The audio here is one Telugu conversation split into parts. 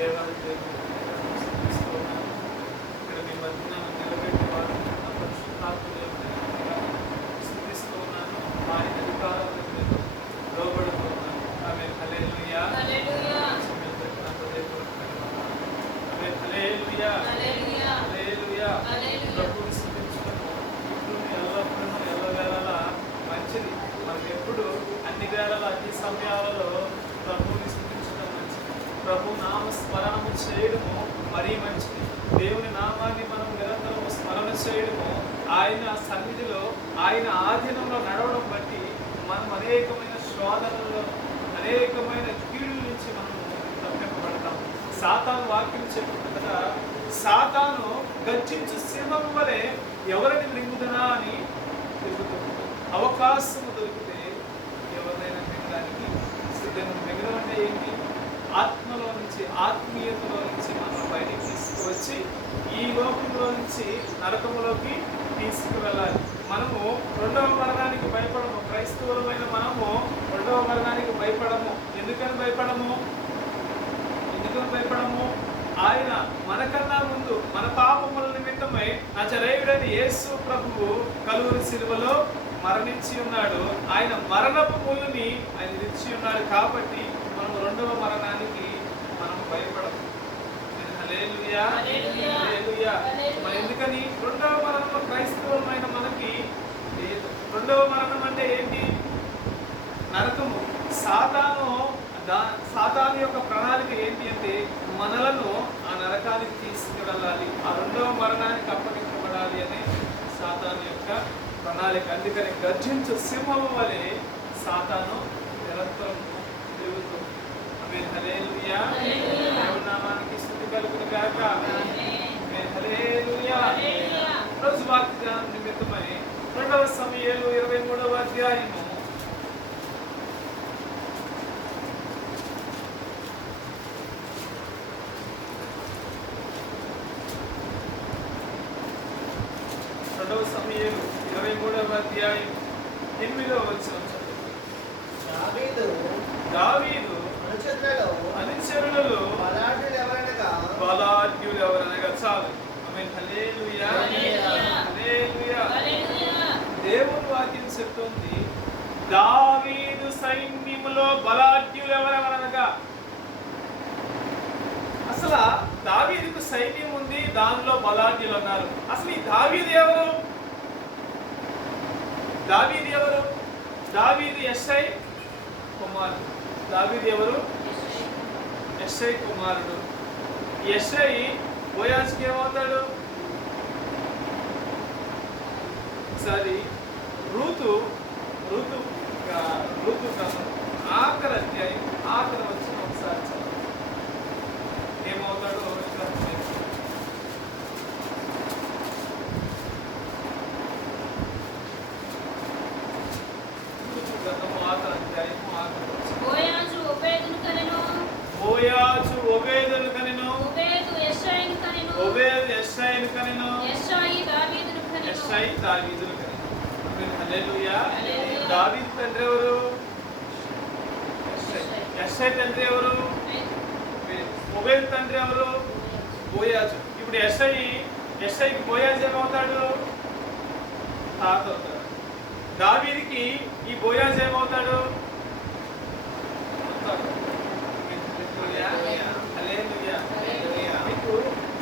దేవాది దేవుడు ఇక్కడ మీ మధ్యన నిలబెట్టి వారు పరిశుద్ధాత్మ స్థుతిస్తూ ఉన్నాను. ఆయన అధికారాలకు నేను లోబడుతూ ఉన్నాను. ఆమె హల్లెలూయా హల్లెలూయా ప్రభువుని స్థుతించడము ఇప్పుడు ఎల్లప్పుడూ ఎల్లవేళలా మంచిది. మనకి ఎప్పుడు అన్ని వేళల అన్ని సమయాలలో ప్రభువుని స్థుతించడం మంచిది. ప్రభు నామ స్మరణము చేయడము మరీ మంచిది. దేవుని నామాన్ని మనం నిరంతరం స్మరణ చేయడము, ఆయన సన్నిధిలో ఆయన ఆధీనంలో నడవడం బట్టి మనం అనేకమైన శోధనల్లో అనేకమైన కీడుల నుంచి మనము తప్పింపబడతాం. సాతాను వాక్యం చెప్తుంది కదా, సాతాను గర్జించు సింహం వలె ఎవరిని మృంగుదనా అని తిరుగుతుంది. అవకాశం దొరికితే ఎవరినైనా మిగడానికి సిద్ధంగా. మిగడం అంటే ఏంటి? ఆత్మలో నుంచి ఆత్మీయతలో నుంచి మనం బయటికి తీసుకువచ్చి ఈ లోకంలో నుంచి నరకములోకి తీసుకువెళ్ళాలి. మనము రెండవ మరణానికి భయపడము. క్రైస్తవులమైన మనము రెండవ మరణానికి భయపడము. ఎందుకని భయపడము? ఆయన మనకన్నా ముందు మన పాపముల నిమిత్తమై నజరేయుడైన యేసు ప్రభువు కలువరి శిలువలో మరణించి ఉన్నాడు. ఆయన మరణపు ముళ్ళుని ఆయన విడిచి ఉన్నాడు. కాబట్టి మనం రెండవ మరణానికి మనం భయపడము. హల్లెలూయా హల్లెలూయా. మరి ఎందుకని? రెండవ మరణంలో క్రైస్తవులమైన మనకి లేదు. రెండవ మరణం అంటే ఏంటి? నరకము. సాతాను యొక్క ప్రణాళిక ఏంటి అంటే మనలను ఆ నరకానికి తీసుకువెళ్ళాలి, ఆ రెండవ మరణానికి అప్పగించబడాలి అనే సాతాను యొక్క ప్రణాళిక. అందుకని గర్జించు సింహం వలె సాతాను నిరంతరం తిరుగుతుంది. ఆమేన్ హల్లెలూయా. దేవుని నామానికి స్తుతి కలుగును గాక. ఆమేన్ హల్లెలూయా. రోజు వాక్య నిమిత్తమై 2వ సమూయేలు 23వ అధ్యాయము 2వ సమూయేలు 23వ అధ్యాయం 8వ వచనం. దావీదు అనుచరులలో బలాఢ్యులు ఎవరనగా చాలు. ఆమేన్ హల్లెలూయా హల్లెలూయా. దేవుని వాక్యం చెప్తుంది, దావీదు సైన్యములో బలాఢ్యులు ఎవరెవరనగా. అసలు దావీదుకు సైన్యం ఉంది, దానిలో బలాఢ్యులు ఉన్నారు. అసలు ఈ దావీదు ఎవరు? దావీదు యెషై కుమారుడు. దావీదు ఎవరు? యెషై కుమారుడు. యెషై బోయాజుకి ఏమవుతాడు? ఒకసారి రూతు ఆఖరి అధ్యాయం ఆఖరి వచ్చిన ఒకసారి ఏమవుతాడో బోయాజు ఓబేదును కనెను, ఓబేదు యెషైను కనెను, యెషై దావీదును కనెను. హల్లెలూయా. దావీదు తండ్రి ఎవరు? యెషై తండ్రి ఎవరు? ఓబేదు తండ్రి ఎవరు? బోయాజు. ఇప్పుడు యెషైకి బోయాజు ఏమవుతాడు? తాత అవుతాడు. దావీదుకి ఈ బోయాజు ఏమవుతాడు? మీకు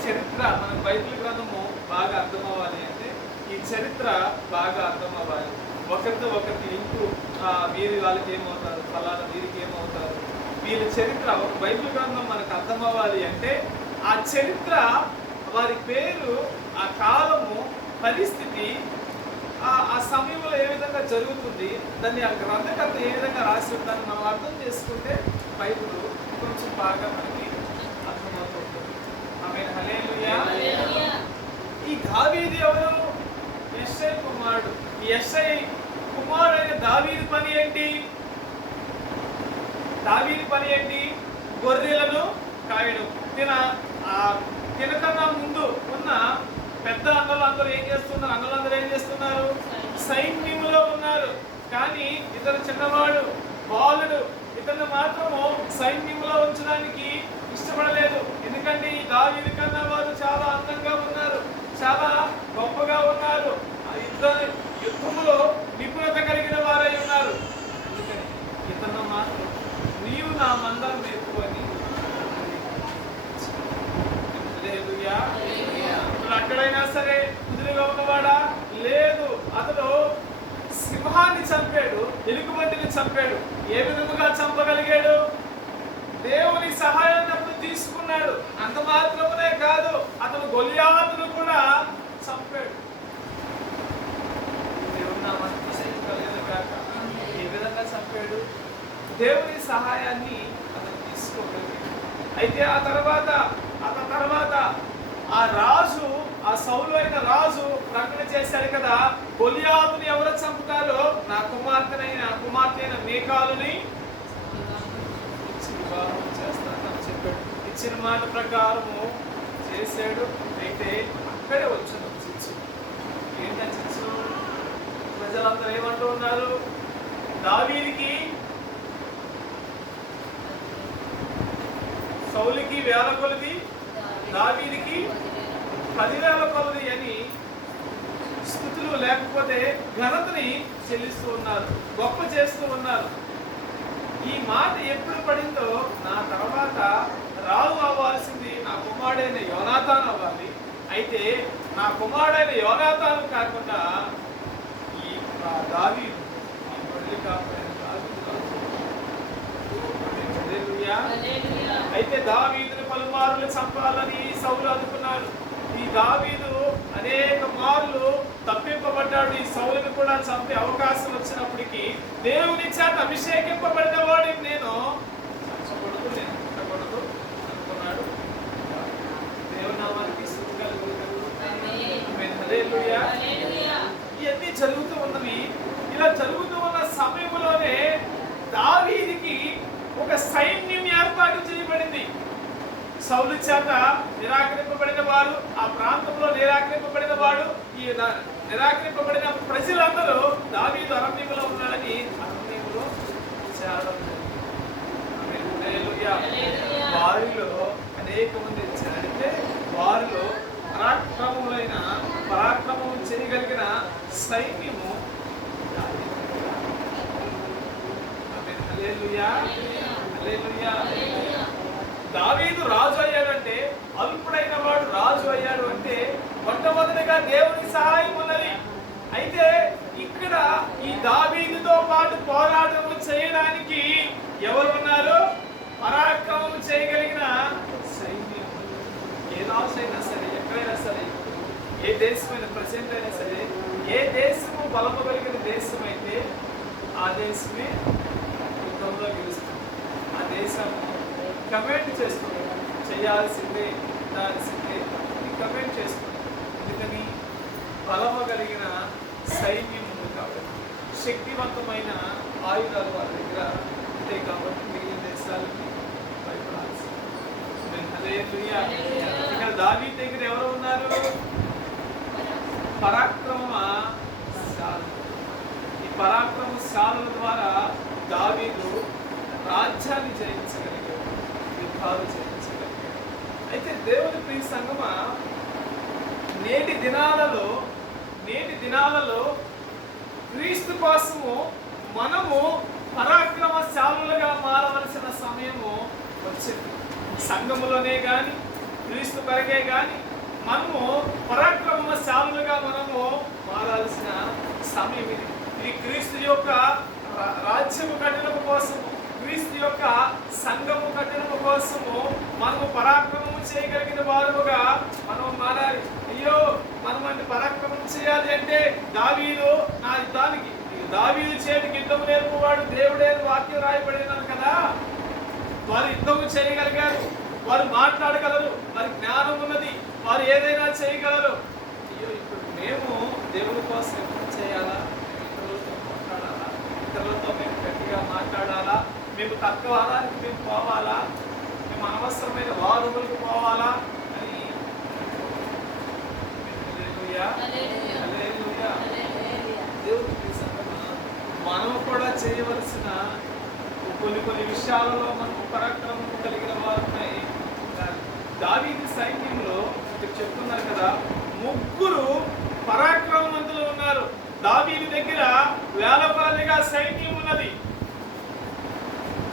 చరిత్ర, మన బైబిల్ గ్రంథము బాగా అర్థం అవ్వాలి అంటే ఈ చరిత్ర బాగా అర్థం అవ్వాలి. ఒకరితో ఒకరికి లింకు, వీరి వాళ్ళకి ఏమవుతారు, ఫలానా వీరికి ఏమవుతారు, వీరి చరిత్ర ఒక బైబిల్ గ్రంథం మనకు అర్థం అవ్వాలి అంటే ఆ చరిత్ర, వారి పేరు, ఆ కాలము, పరిస్థితి, ఆ సమయంలో ఏ విధంగా జరుగుతుంది, దాన్ని ఆ గ్రంథకర్త ఏ విధంగా రాసి ఉంటారని మనం అర్థం చేసుకుంటే బైబిల్ కొంచెం బాగా మనకి అర్థమవుతుంది. ఆమేన్ హల్లెలూయా. ఈ దావీదు ఎవరు? యెషై కుమారుడు. ఈ యెషై కుమారుడైన దావీదు పని ఏంటి? గొర్రెలను కాయడం. తినకన్నా ముందు ఉన్న పెద్ద అన్నలందరూ ఏం చేస్తున్నారు? సైన్యంలో ఉన్నారు. కానీ ఇతను చిన్నవాడు, బాలుడు. ఇతను మాత్రము సైన్యంలో ఉంచడానికి ఇష్టపడలేదు. ఎందుకంటే ఈ దావీదు కన్నా వారు చాలా అందంగా ఉన్నారు, చాలా గొప్పగా ఉన్నారు, యుద్ధములో నిపుణత కలిగిన వారై ఉన్నారు. అందుకని ఇతను మాత్రం నీవు నా మందరం మేపుకొని అక్కడైనా సరే కుదురుగా ఉన్నవాడా లేదు. అతడు సింహాన్ని చంపాడు, ఎలుగుబంటిని చంపాడు. ఏ విధముగా చంపగలిగాడు? దేవుని సహాయాన్ని అప్పుడు తీసుకున్నాడు. అంత మాత్రమే కాదు, అతను గొలియాతును కూడా చంపాడు. దేవుడు నా మనసు కలిగేదాక ఏ విధంగా చంపాడు? దేవుని సహాయాన్ని అతను తీసుకోగలిగాడు. అయితే ఆ తర్వాత ఆ రాజు, ఆ సౌలు అయిన రాజు ప్రకటన చేశాడు కదా, గొలియాతుని ఎవరు చంపుతారో నా కుమార్తె అయిన మీకాలుని వివాహం చేస్తానని చెప్పాడు. ఇచ్చిన మాట ప్రకారము చేశాడు. అయితే అక్కడే వచ్చిన చిచ్చు ఏంటని చిచ్చు? ప్రజలందరూ ఏమంటూ ఉన్నారు? దావీదుకి సౌలుకి 1000 కొలది, దావీదుకి 10,000 కొలది అని స్తుతులు లేకపోతే ఘనతని చెల్లిస్తూ ఉన్నారు, గొప్ప చేస్తూ ఉన్నారు. ఈ మాట ఎప్పుడు పడిందో, నా తర్వాత రాజు అవ్వాల్సింది నా కుమారుడైన యోనాతాను అవ్వాలి. అయితే నా కుమారుడైన యోనాతాను కాకుండా ఈ దావీదు, ఈ బొల్లి కాపాడిన దావీదు. అయితే దావీదుని పలుమార్లు చంపాలని సౌలు అనుకున్నాడు. ఈ దావీదు అనేక మార్లు తప్పింపబడ్డాడు. ఈ సౌలుని కూడా చంపే అవకాశం వచ్చినప్పటికీ దేవుని చేత అభిషేకింపబడిన వాడిని నేను చంపకూడదు, నేను పుట్టకూడదు అనుకున్నాడు. దేవుని నామానికి స్తుతి కలుగును. హల్లెలూయా. ఇవన్నీ జరుగుతూ ఉన్నవి. ఇలా జరుగుతూ ఉన్న సమయంలోనే దావీదుకి ఒక సైన్యం ఏర్పాటు చేయబడింది. సౌలు చేత నిరాకరింపబడిన వాడు, ఆ ప్రాంతంలో నిరాకరింపబడిన వాడు, ఈ నిరాకరింపబడిన ప్రజలందరూ దావీదు అరణ్యంలో ఉన్నాడని అరణ్యంలో చేరడం. వారిలో అనేక మంది చేరితే వారిలో పరాక్రమం చేయగలిగిన సైన్యము దావీదు రాజు అయ్యాడంటే, అల్పుడైన వాడు రాజు అయ్యాడు అంటే మొట్టమొదటిగా దేవుని సహాయం ఉన్నది. అయితే ఇక్కడ ఈ దావీదుతో పాటు పోరాటం చేయడానికి ఎవరు ఉన్నారు? పరాక్రమం చేయగలిగిన సైన్యం. ఏ రాజు అయినా సరే, ఎక్కడైనా సరే, ఏ దేశమైన ప్రజెంట్ అయినా సరే, ఏ దేశము బలము కలిగిన దేశం అయితే ఆ దేశమే యుద్ధంలో గెలుస్తుంది. ఆ దేశం కమెంట్ చేస్తుంది, చేయాల్సిందే దాల్సిందే కమెంట్ చేస్తుంది. ఎందుకని? బలము కలిగిన సైన్యం ఉంది కాబట్టి, శక్తివంతమైన ఆయుధాలు వాళ్ళ దగ్గర ఉంటాయి కాబట్టి మిగిలిన దేశాలకి భయపడాల్సింది. ఇక్కడ దావీదు దగ్గర ఎవరు ఉన్నారు? పరాక్రమశాలు. ఈ పరాక్రమశాలుల ద్వారా దావీదు రాజ్యాన్ని జయించగలిగాడు, యుద్ధాలు జయించగలిగాడు. అయితే దేవుని ప్రియ సంగమా, నేటి దినాలలో క్రీస్తు కోసము మనము పరాక్రమశాలులుగా మారవలసిన సమయము వచ్చింది. సంఘములోనే కానీ, క్రీస్తు కొరకే కానీ మనము పరాక్రమశాలులుగా మనము మారాల్సిన సమయం ఇది. ఇది క్రీస్తు యొక్క రాజ్యము కట్టడము కోసము, క్రీస్తు యొక్క సంఘము కట్టడము కోసము మనము పరాక్రమం చేయగలిగిన వారుగా మనం మారాలి. అయ్యో, మనం అంటే పరాక్రమం చేయాలి అంటే దావీదు నా యుద్ధానికి, దావీదు చేతికి యుద్ధం నేర్పువాడు దేవుడే వాక్యం రాయబడినారు కదా. వారు యుద్ధం చేయగలిగారు, వారు మాట్లాడగలరు, వారి జ్ఞానం ఉన్నది, వారు ఏదైనా చేయగలరు. అయ్యో, ఇప్పుడు మేము దేవుని కోసం యుద్ధం చేయాలా? ఇతరులతో మాట్లాడాలా? ఇతరులతో మేము గట్టిగా మాట్లాడాలా? మేము తర్కవాదానికి మేము పోవాలా? మేము అనవసరమైన వాదములకు పోవాలా అని దేవుడికి మనం కూడా చేయవలసిన కొన్ని విషయాలలో మనం పరాక్రమం కలిగిన వారిని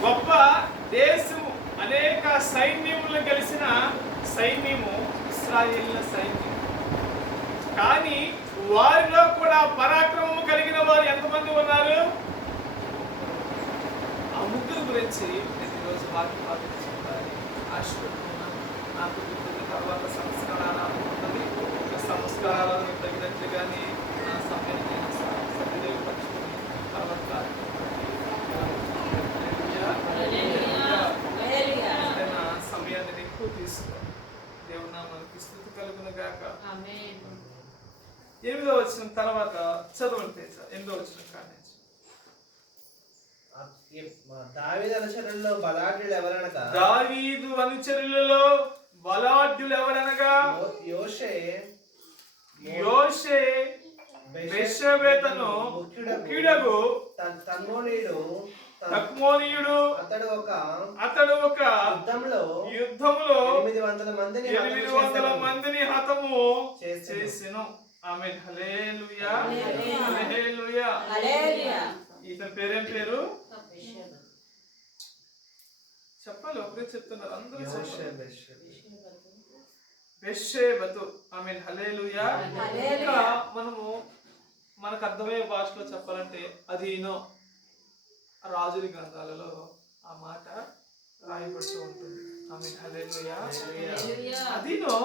గొప్ప దేశము, అనేక సైన్యములు గెలిచిన సైన్యము ఇశ్రాయేలుల సైన్యం. కానీ వారిలో కూడా పరాక్రమము కలిగిన వారు ఎంతమంది ఉన్నారు? ఆ ముగ్గురు గురించి నేను ఈరోజు వాక్యం ఆలోచించాలి, ఆశపడుతున్నాను. నాకు తర్వాత సంస్కారాలు ఉన్నది. సంస్కారాలను తగినట్లుగానే నా సమయాన్ని నేను సద్వినియోగపరుచుకుని తర్వాత సమయాన్ని ఎక్కువ తీసుకో. దేవుని నామానికి స్తుతి కలుగును గాక. 8వ వచనం తర్వాత చదవండి. 8వ వచనం కానించి. దావీదు అనుచరులలో బలాఢ్యులు ఎవరనగా, దావీదు అనుచరులలో బలాఢ్యులు ఎవరనగా యోషే బెత్షెబెతను ముఖ్యుడగు తక్మోనీయుడు అతడు ఒక యుద్ధములో 800 మందిని హతము చేసెను. ఆమేన్. హల్లెలూయా, హల్లెలూయా. ఇతని పేరేం పేరు చెప్పాలి, ఒకరే చెప్తున్నారు అందరూ. బెత్షెబతు. ఆమేన్. హల్లెలూయా. ఇంకా మనకు అర్థమయ్యే భాషలో చెప్పాలంటే అదీనో రాజుల గ్రంథాలలో ఆ మాట రాయబడుతూ ఉంటుంది. ఆమేన్. హల్లెలూయా. అదీనో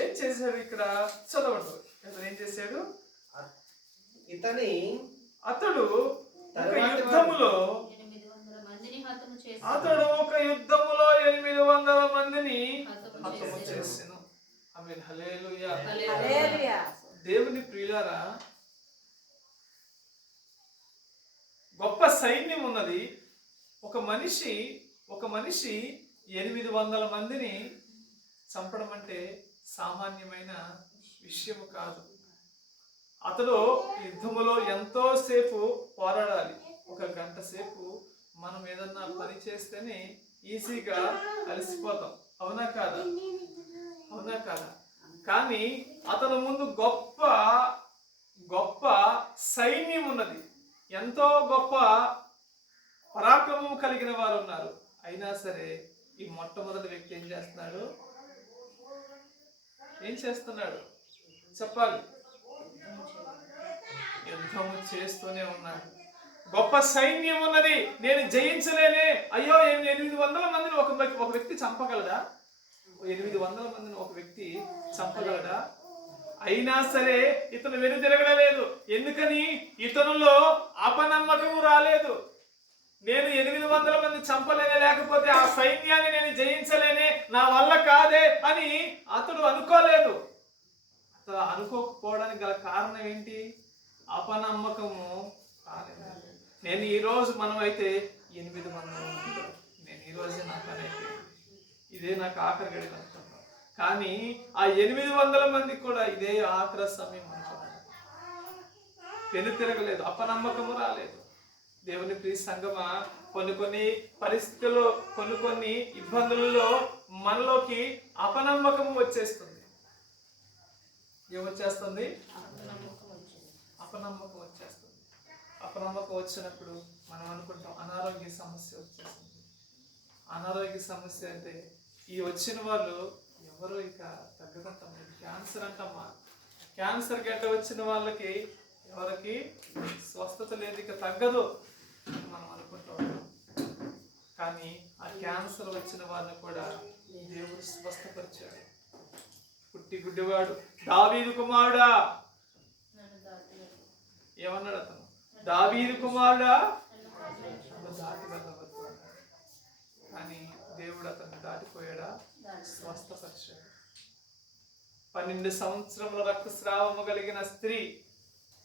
ఏం చేశాడు ఇక్కడ చదవండి. అతను ఏం చేశాడు? అతడు ఒక యుద్ధములో 800 మందిని హతము చేసెను. ఆమేన్. హల్లెలూయా. దేవుని ప్రియులారా, గొప్ప సైన్యం ఉన్నది. ఒక మనిషి 800 మందిని చంపడం అంటే సామాన్యమైన విషయము కాదు. అతడు యుద్ధములో ఎంతో సేపు పోరాడాలి. 1 గంట సేపు మనం ఏదన్నా పని చేస్తేనే ఈజీగా అలసిపోతాం. అవునా కాదా? అవునా కాదా? కానీ అతని ముందు గొప్ప సైన్యం ఉన్నది. ఎంతో గొప్ప పరాక్రమం కలిగిన వారు ఉన్నారు. అయినా సరే ఈ మొట్టమొదటి వ్యక్తి ఏం చేస్తున్నాడు చెప్పాలి? యుద్ధము చేస్తూనే ఉన్నాడు. గొప్ప సైన్యం ఉన్నది, నేను జయించలేనే. అయ్యో, 800 మందిని ఒక వ్యక్తి చంపగలడా? 800 మందిని ఒక వ్యక్తి చంపగలడా? అయినా సరే ఇతను వెనుతిరగలేదు. ఎందుకని? ఇతనులో అపనమ్మకము రాలేదు. నేను 800 మంది చంపలేనే, లేకపోతే ఆ సైన్యాన్ని నేను జయించలేనే, నా వల్ల కాదే అని అతడు అనుకోలేదు. అతను అనుకోకపోవడానికి గల కారణం ఏంటి? అపనమ్మకము రాలేదు. నేను ఈరోజు మనమైతే 8 మంది, నేను ఈరోజే నా పని అయిపోయింది, ఇదే నాకు ఆఖరి గడికి అనుకుంటాను. కానీ ఆ 800 మంది కూడా ఇదే ఆఖరి సమయం అనుకున్నాడు. వెనుతిరగలేదు, అపనమ్మకము రాలేదు. దేవుని ప్రియ సంగమా, కొన్ని పరిస్థితుల్లో కొన్ని ఇబ్బందులలో మనలోకి అపనమ్మకము వచ్చేస్తుంది. ఏమొచ్చేస్తుంది? అపనమ్మకం వచ్చేస్తుంది. అపనమ్మకం వచ్చినప్పుడు మనం అనుకుంటాం అనారోగ్య సమస్య వచ్చేస్తుంది. అనారోగ్య సమస్య అంటే ఈ వచ్చిన వాళ్ళు ఎవరు ఇక తగ్గదంటాం. క్యాన్సర్ అంటమ్మా. క్యాన్సర్ గడ్డ వచ్చిన వాళ్ళకి ఎవరికి స్వస్థత లేదు, ఇక తగ్గదు మనం అనుకుంటూ ఉంటాం. కానీ ఆ క్యాన్సర్ వచ్చిన వాళ్ళని కూడా దేవుడు స్వస్థపరిచాడు. పుట్టి గుడ్డివాడు దావీదు కుమారుడా ఏమన్నాడు? అతను దావీదు కుమారుడా దాటి వెళ్ళవద్దు అన్నాడు. కానీ దేవుడు అతన్ని దాటిపోయాడా? స్వస్థపరిచాడు. 12 సంవత్సరముల రక్తస్రావము కలిగిన స్త్రీ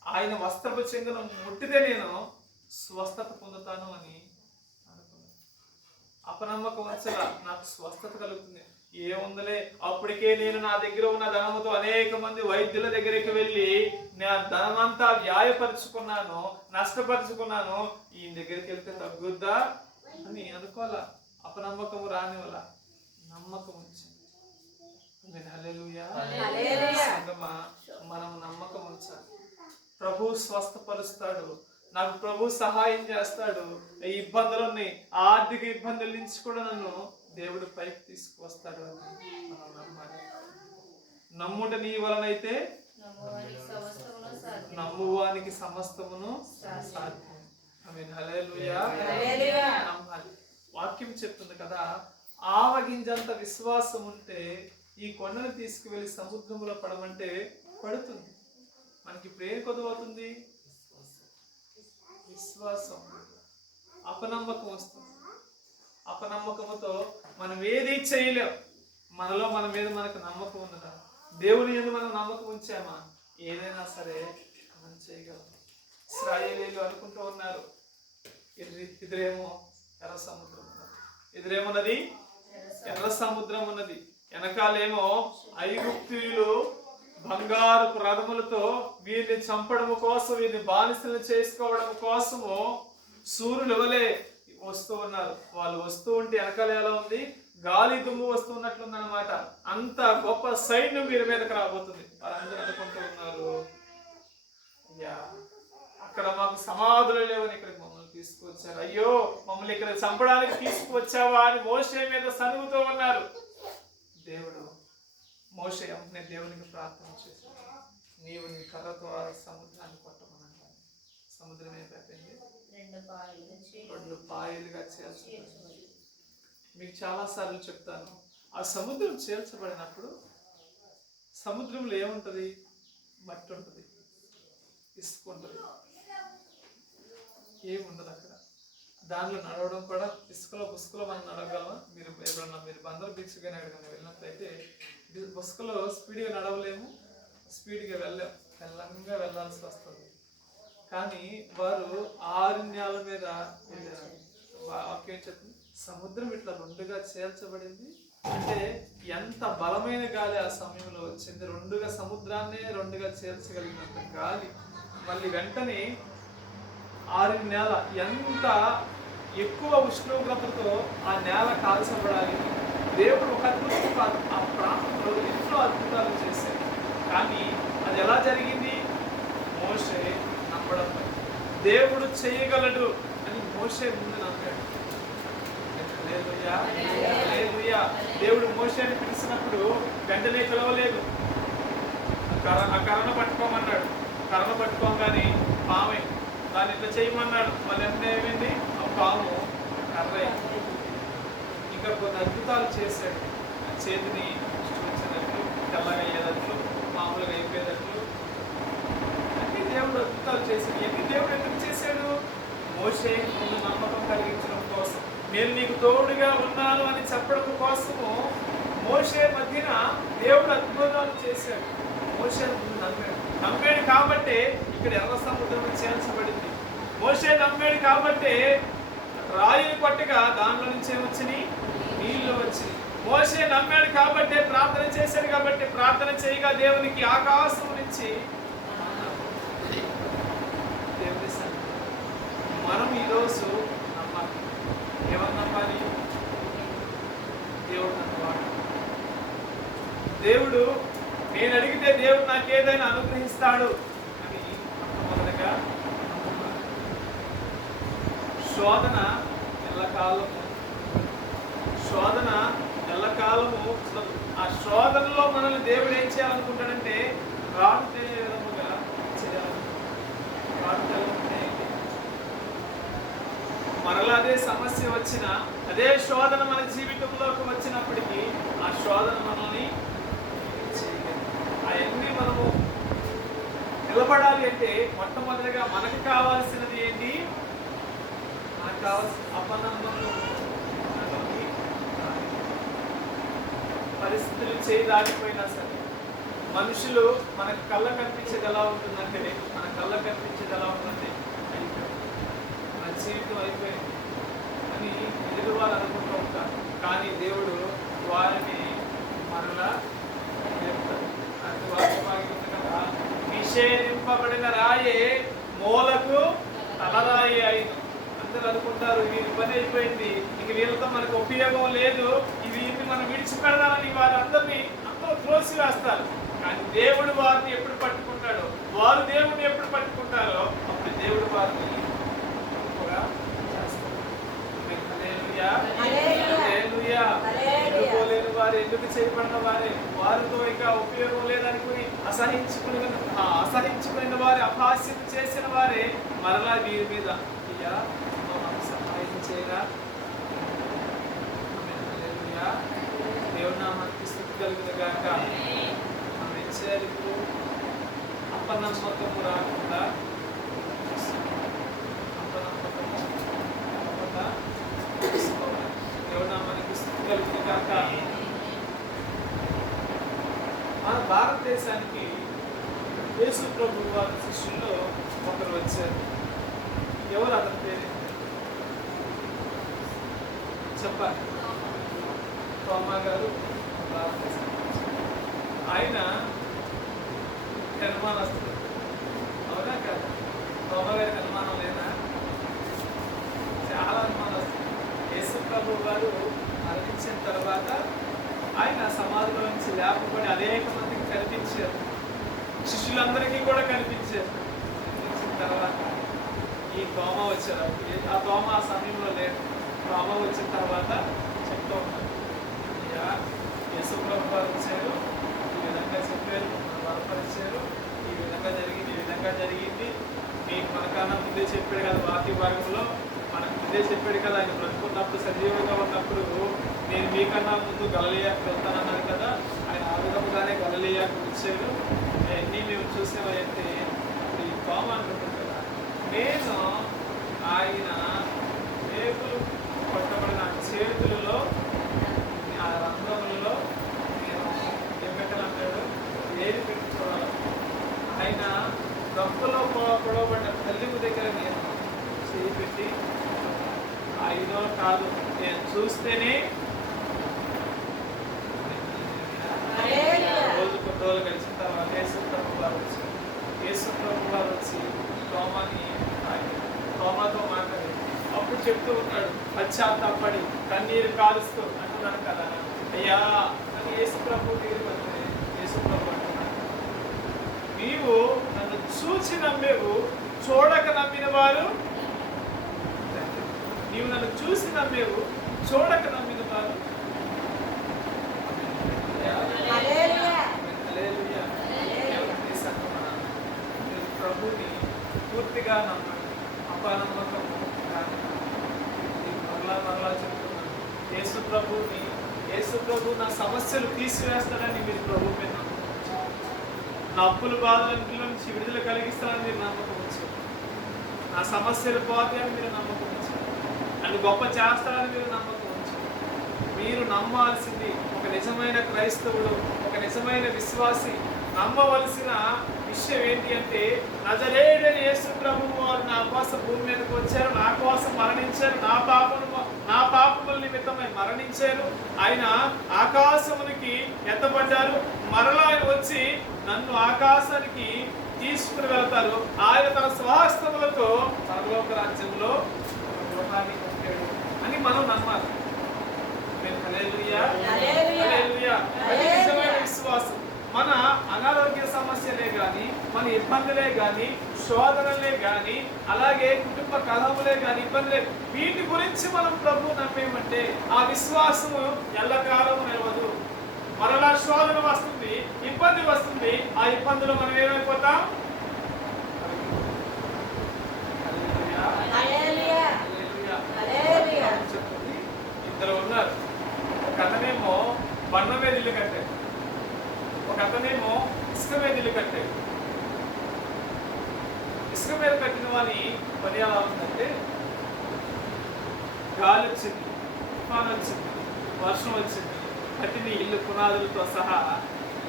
ఆయన వస్త్రపు చెంగును ముట్టితే నేను స్వస్థత పొందుతాను అని అనుకున్నాను. అపనమ్మకం వచ్చలా నాకు స్వస్థత కలుగుతుంది, ఏముందలే, అప్పటికే నేను నా దగ్గర ఉన్న ధనముతో అనేక మంది వైద్యుల దగ్గరికి వెళ్ళి నా ధనమంతా వ్యాయపరుచుకున్నాను, నష్టపరుచుకున్నాను, ఈయన దగ్గరికి వెళ్తే తగ్గుద్దా అని అనుకోవాలా. అపనమ్మకము రాని వల్ల నమ్మకం వచ్చింది. హల్లెలూయా. మనం నమ్మకం ఉంచాలి. ప్రభు స్వస్థపరుస్తాడు. నాకు ప్రభు సహాయం చేస్తాడు. ఈ ఇబ్బందులన్నీ, ఆర్థిక ఇబ్బందుల నుంచి కూడా నన్ను దేవుడు పైకి తీసుకువస్తాడు అని మనం నమ్మాలి. నమ్ముట నీ వలనైతే నమ్మువానికి సమస్తమును సాధ్యం. ఆమేన్. హల్లెలూయా. నమ్మాలి. వాక్యం చెప్తుంది కదా, ఆవగింజంత విశ్వాసం ఉంటే ఈ కొండను తీసుకువెళ్ళి సముద్రంలో పడమంటే పడుతుంది. మనకి ఇప్పుడు ఏం కొదవుతుంది? విశ్వాసం. అపనమ్మకం వస్తుంది. అపనమ్మకముతో మనం ఏది చేయలేం. మనలో మన మీద మనకు నమ్మకం ఉందా? దేవుని యందు మనం నమ్మకం ఉంచామా? ఏదైనా సరే మనం చేయగలం. ఇశ్రాయేలీయులు అనుకుంటూ ఉన్నారు, ఎదురేమో ఎర్ర సముద్రం ఉన్నది, ఎదురేమున్నది ఎర్ర సముద్రం ఉన్నది, వెనకాలేమో ఐగుప్తీయులు బంగారు రథములతో వీరిని చంపడం కోసం, వీరిని బానిసలు చేసుకోవడం కోసము సూర్యులు వలె వస్తూ ఉన్నారు. వాళ్ళు వస్తూ ఉంటే వెనకాల ఎలా ఉంది? గాలి దుమ్ము వస్తున్నట్లుంది అనమాట. అంత గొప్ప సైన్యం వీరి మీదకి రాబోతుంది. వాళ్ళందరూ అనుకుంటూ ఉన్నారు, అయ్యా అక్కడ మాకు సమాధులు లేవని ఇక్కడికి మమ్మల్ని తీసుకువచ్చారు, అయ్యో మమ్మల్ని ఇక్కడ చంపడానికి తీసుకువచ్చావా అని మోషే మీద సనుగుతూ ఉన్నారు. దేవుడు మోషే అనే దేవునికి ప్రార్థన చేశాడు, నీవు నీ కర్రతో ఆ సముద్రాన్ని కొట్టమన్నాడు. సముద్రం ఏమైపోయింది? 2 పాయలుగా చేర్చబడింది. మీకు చాలా సార్లు చెప్తాను, ఆ సముద్రం చేర్చబడినప్పుడు సముద్రంలో ఏముంటది? మట్టి ఉంటుంది, ఇసుక ఉంటుంది, ఏముండదు అక్కడ. దానిలో నడవడం కూడా ఇసుకలో బుసుకలో మనం నడవగలమా? మీరు ఎప్పుడన్నా మీరు బందర్ బీచ్ కానీ ఎక్కడికైనా వెళ్ళినట్లయితే బుసుకలో స్పీడ్గా నడవలేము, స్పీడ్గా వెళ్ళంగా వెళ్ళాల్సి వస్తుంది. కానీ వారు 6 నేల మీద వాక్యం చెప్తుంది, సముద్రం ఇట్లా 2గా చేర్చబడింది. అంటే ఎంత బలమైన గాలి ఆ సమయంలో వచ్చింది. 2గా సముద్రాన్నే 2గా చేర్చగలిగినంత గాలి. మళ్ళీ వెంటనే 6 నేల, ఎంత ఎక్కువ ఉష్ణోగ్రతతో ఆ నేల కాల్చబడాలి. దేవుడు ఒక అద్భుతం ఆ ప్రాంతంలో ఎన్నో అద్భుతాలు చేశాడు. కానీ అది ఎలా జరిగింది? మోషే నమ్మడం. దేవుడు చేయగలడు అని మోషే ముందు నమ్మాడు. హల్లెలూయా. దేవుడు మోషేని పిలిచినప్పుడు వెంటనే పిలవలేదు, ఆ కర్రను పట్టుకోమన్నాడు. కర్రను పట్టుకోగానే పామే, దాన్ని ఇట్లా చేయమన్నాడు. మళ్ళీ వెంటనే ఏమైంది? ఆ పాము కర్ర. ఇంకా కొన్ని అద్భుతాలు చేశాడు. చేతిని వచ్చినట్లు, తెల్లగా అయ్యేటట్లు, మామూలుగా అయిపోయేటట్లు అన్ని దేవుడు అద్భుతాలు చేశాడు. ఎన్ని దేవుడు ఎందుకు చేశాడు? మోషే ముందు నమ్మకం కలిగించడం కోసం, నేను నీకు తోడుగా ఉన్నాను అని చెప్పడం కోసము మోషే మధ్యన దేవుడు అద్భుతాలు చేశాడు. మోషే నమ్మాడు కాబట్టి ఇక్కడ ఎర్ర సముద్రం చేర్చబడింది. మోషే నమ్మాడు కాబట్టి రాయిని పట్టుగా దానిలో నుంచి ఏమొచ్చినాయి? నీళ్లు వచ్చినాయి. మోషే నమ్మాడు కాబట్టి ప్రార్థన చేశాడు కాబట్టి ప్రార్థన చేయగా దేవునికి ఆకాశం నుంచి దేవుని మనం ఈరోజు నమ్మాలి. ఏమని నమ్మాలి? దేవుడు నమ్మవాడు. దేవుడు నేను అడిగితే దేవుడు నాకు ఏదైనా అనుగ్రహిస్తాడు అని మొదటగా నమ్మాలి. శోధన ఎల్లకాలము ఆ శోధనలో మనల్ని దేవుడు ఏం చేయాలనుకుంటాడంటే రాడు తెలియ విధముగా చేయాలనుకుంటాడు. మరలా అదే సమస్య వచ్చిన, అదే శోధన మన జీవితంలోకి వచ్చినప్పటికీ ఆ శోధన మనల్ని చేయలేదు. అవన్నీ మనము నిలబడాలి అంటే మొట్టమొదటిగా మనకు కావాల్సినది ఏంటి? మనకు కావాల్సిన అపనమ్మకం. పరిస్థితులు చేయి దాటిపోయినా సరే, మనుషులు మనకు కళ్ళ కనిపించేది ఎలా ఉంటుందంటే, మన కళ్ళ కనిపించేది ఎలా ఉంటుందంటే మన జీవితం అయిపోయింది అని ఎదురు వాళ్ళు అనుకుంటూ ఉంటారు. కానీ దేవుడు వారిని మరలా చెప్తాడు. అది వాక్యం కదా, నిషేధింపబడిన రాయే మూలకు తలరాయి అయిన. అందరూ అనుకుంటారు వీరి పని అయిపోయింది, ఇంక వీళ్ళతో మనకు ఉపయోగం లేదు, వీరిని మనం విడిచిపెడదామని వారందరినీ అందరూ త్రోసి వేస్తారు. కానీ దేవుడు వారిని ఎప్పుడు పట్టుకుంటాడో, వారు దేవుడిని ఎప్పుడు పట్టుకుంటారో అప్పుడు దేవుడు వారిని హల్లెలూయా. ఎన్నుకోలేని వారు, ఎందుకు చేయబడిన వారే, వారితో ఇక ఉపయోగం లేదనుకుని అసహించుకున్న వారి అపహాస్యం చేసిన వారే మరలా వీరి మీద అయ్యా మాకు సహాయం చేయరా. హల్లెలూయా. దేవుని నామానికి స్తుతి కలుగును గాక. మనం ఏం చేయాలి ఇప్పుడు? అపనమ్మకము రాకుండా దేవుని నామానికి స్తుతి కలుగును గాక. మన భారతదేశానికి యేసు ప్రభు వారి శిష్యుల్లో ఒకరు వచ్చారు. ఎవరు అతని పేరు చెప్పాలి? తోమా గారు భారతదేశానికి వచ్చారు. ఆయన అనుమానస్తుడు, అవునా కదా? తోమా గారికి అనుమానం లేదా? చాలా అనుమానస్తుడు. యేసు ప్రభు వారు మరణించిన తర్వాత ఆయన సమాధిలో నుంచి లేపబడి అనేక మందికి కనిపించారు, శిష్యులందరికీ కూడా కనిపించారు. కనిపించిన తర్వాత ఈ తోమ వచ్చారు. ఆ తోమ ఆ సమయంలో లేడు. తోమ వచ్చిన తర్వాత చెప్తూ ఉంటారు, అయ్యా యేసు ప్రభు వారు వచ్చారు, ఈ విధంగా చెప్పారు, బలపరిచారు, ఈ విధంగా జరిగింది, ఈ విధంగా జరిగింది. మీకు మనకన్నా ముందే చెప్పాడు కదా, వాక్య భాగంలో మనకు ముందే చెప్పాడు కదా, ఆయన బ్రతుకున్నప్పుడు సజీవంగా ఉన్నప్పుడు నేను మీకన్నా ముందు గలిలియాకు వెళ్తానన్నాను కదా, ఆయన ఆ విధముగానే గలిలియాకు వచ్చాడు. అన్నీ మేము చూసామైతే ఇప్పుడు ఈ తోమ అంటున్నాడు కదా, నేను ఆయన రేపులు కొట్టబడిన చేతులలో ఆ రంధ్రములలో నేను ఏం పెట్టాలంటాడు, ఏది పెట్టి చూడాలి. ఆయన గంపలో పొడవబడ్డ కల్లిము దగ్గర నేను చేయి పెట్టి ఐదో కాదు, నేను చూస్తేనే రోజు కొన్ని రోజులు గడిచిన తర్వాత యేసు ప్రభు వారు వచ్చి తోమాతో మాట్లాడి అప్పుడు చెప్తూ ఉన్నాడు, పశ్చాత్తాపడి కన్నీరు కాలుస్తూ అంటున్నాను కదా, అయ్యా అని యేసు ప్రభు అంటున్నాడు, నీవు నన్ను చూచి నమ్మేవు, చూడక నమ్మిన వారు, నీవు నన్ను చూసి నమ్మేవు, చూడక నమ్మిన వారు. ప్రభుని పూర్తిగా నమ్మండి, అపనమ్మకము కానీ. మరలా చెప్తున్నాను, యేసు ప్రభు నా సమస్యలు తీసివేస్తానని మీరు ప్రభు మీద నమ్మకం, నా అప్పుల బాధల నుంచి విడుదల కలిగిస్తానని మీరు నమ్మకం ఉంచారు, నా సమస్యలు పోతాయని మీరు నమ్మకం ఉంచారు, నన్ను గొప్ప చేస్తానని మీరు నమ్మకం ఉంచారు. మీరు నమ్మాల్సింది, ఒక నిజమైన క్రైస్తవుడు, ఒక నిజమైన విశ్వాసి నమ్మవలసిన విషయం ఏంటి అంటే, నజరేయుడైన యేసు ప్రభువు వారు నా కోసం భూమి మీదకి వచ్చారు, నా కోసం మరణించారు, నా పాపముల నిమిత్తమై మరణించారు, ఆయన ఆకాశమునికి ఎత్తబడ్డారు, మరలా ఆయన వచ్చి నన్ను ఆకాశానికి తీసుకుని వెళ్తారు, ఆయన తన స్వహస్తములతో పరలోక రాజ్యంలో గృహాన్ని కట్టాడు అని మనం నమ్మాలి. హల్లెలూయా, హల్లెలూయా. అది నిజమైన విశ్వాసం. మన అనారోగ్య సమస్యలే కానీ, మన ఇబ్బందులే కానీ, శోధనలే కానీ, అలాగే కుటుంబ కలహములే కానీ, ఇబ్బందులే, వీటి గురించి మనం ప్రభు నమ్మేమంటే ఆ విశ్వాసము ఎల్లకాలం నిలవదు. మరలా శోధన వస్తుంది, ఇబ్బంది వస్తుంది, ఆ ఇబ్బందులు మనం ఏమైపోతాం? ఇద్దరు ఉన్నారు, ఒక అతనేమో బండ మీద ఇల్లు కట్టాడు, ఒక అతనేమో ఇసుక మీద ఇల్లు కట్టాడు. ఇసుక మీద కట్టిన వాని పని ఎలా ఉందంటే, గాలి వచ్చింది, తుఫాను వచ్చింది, వర్షం వచ్చింది, కట్టిన ఇల్లు పునాదులతో సహా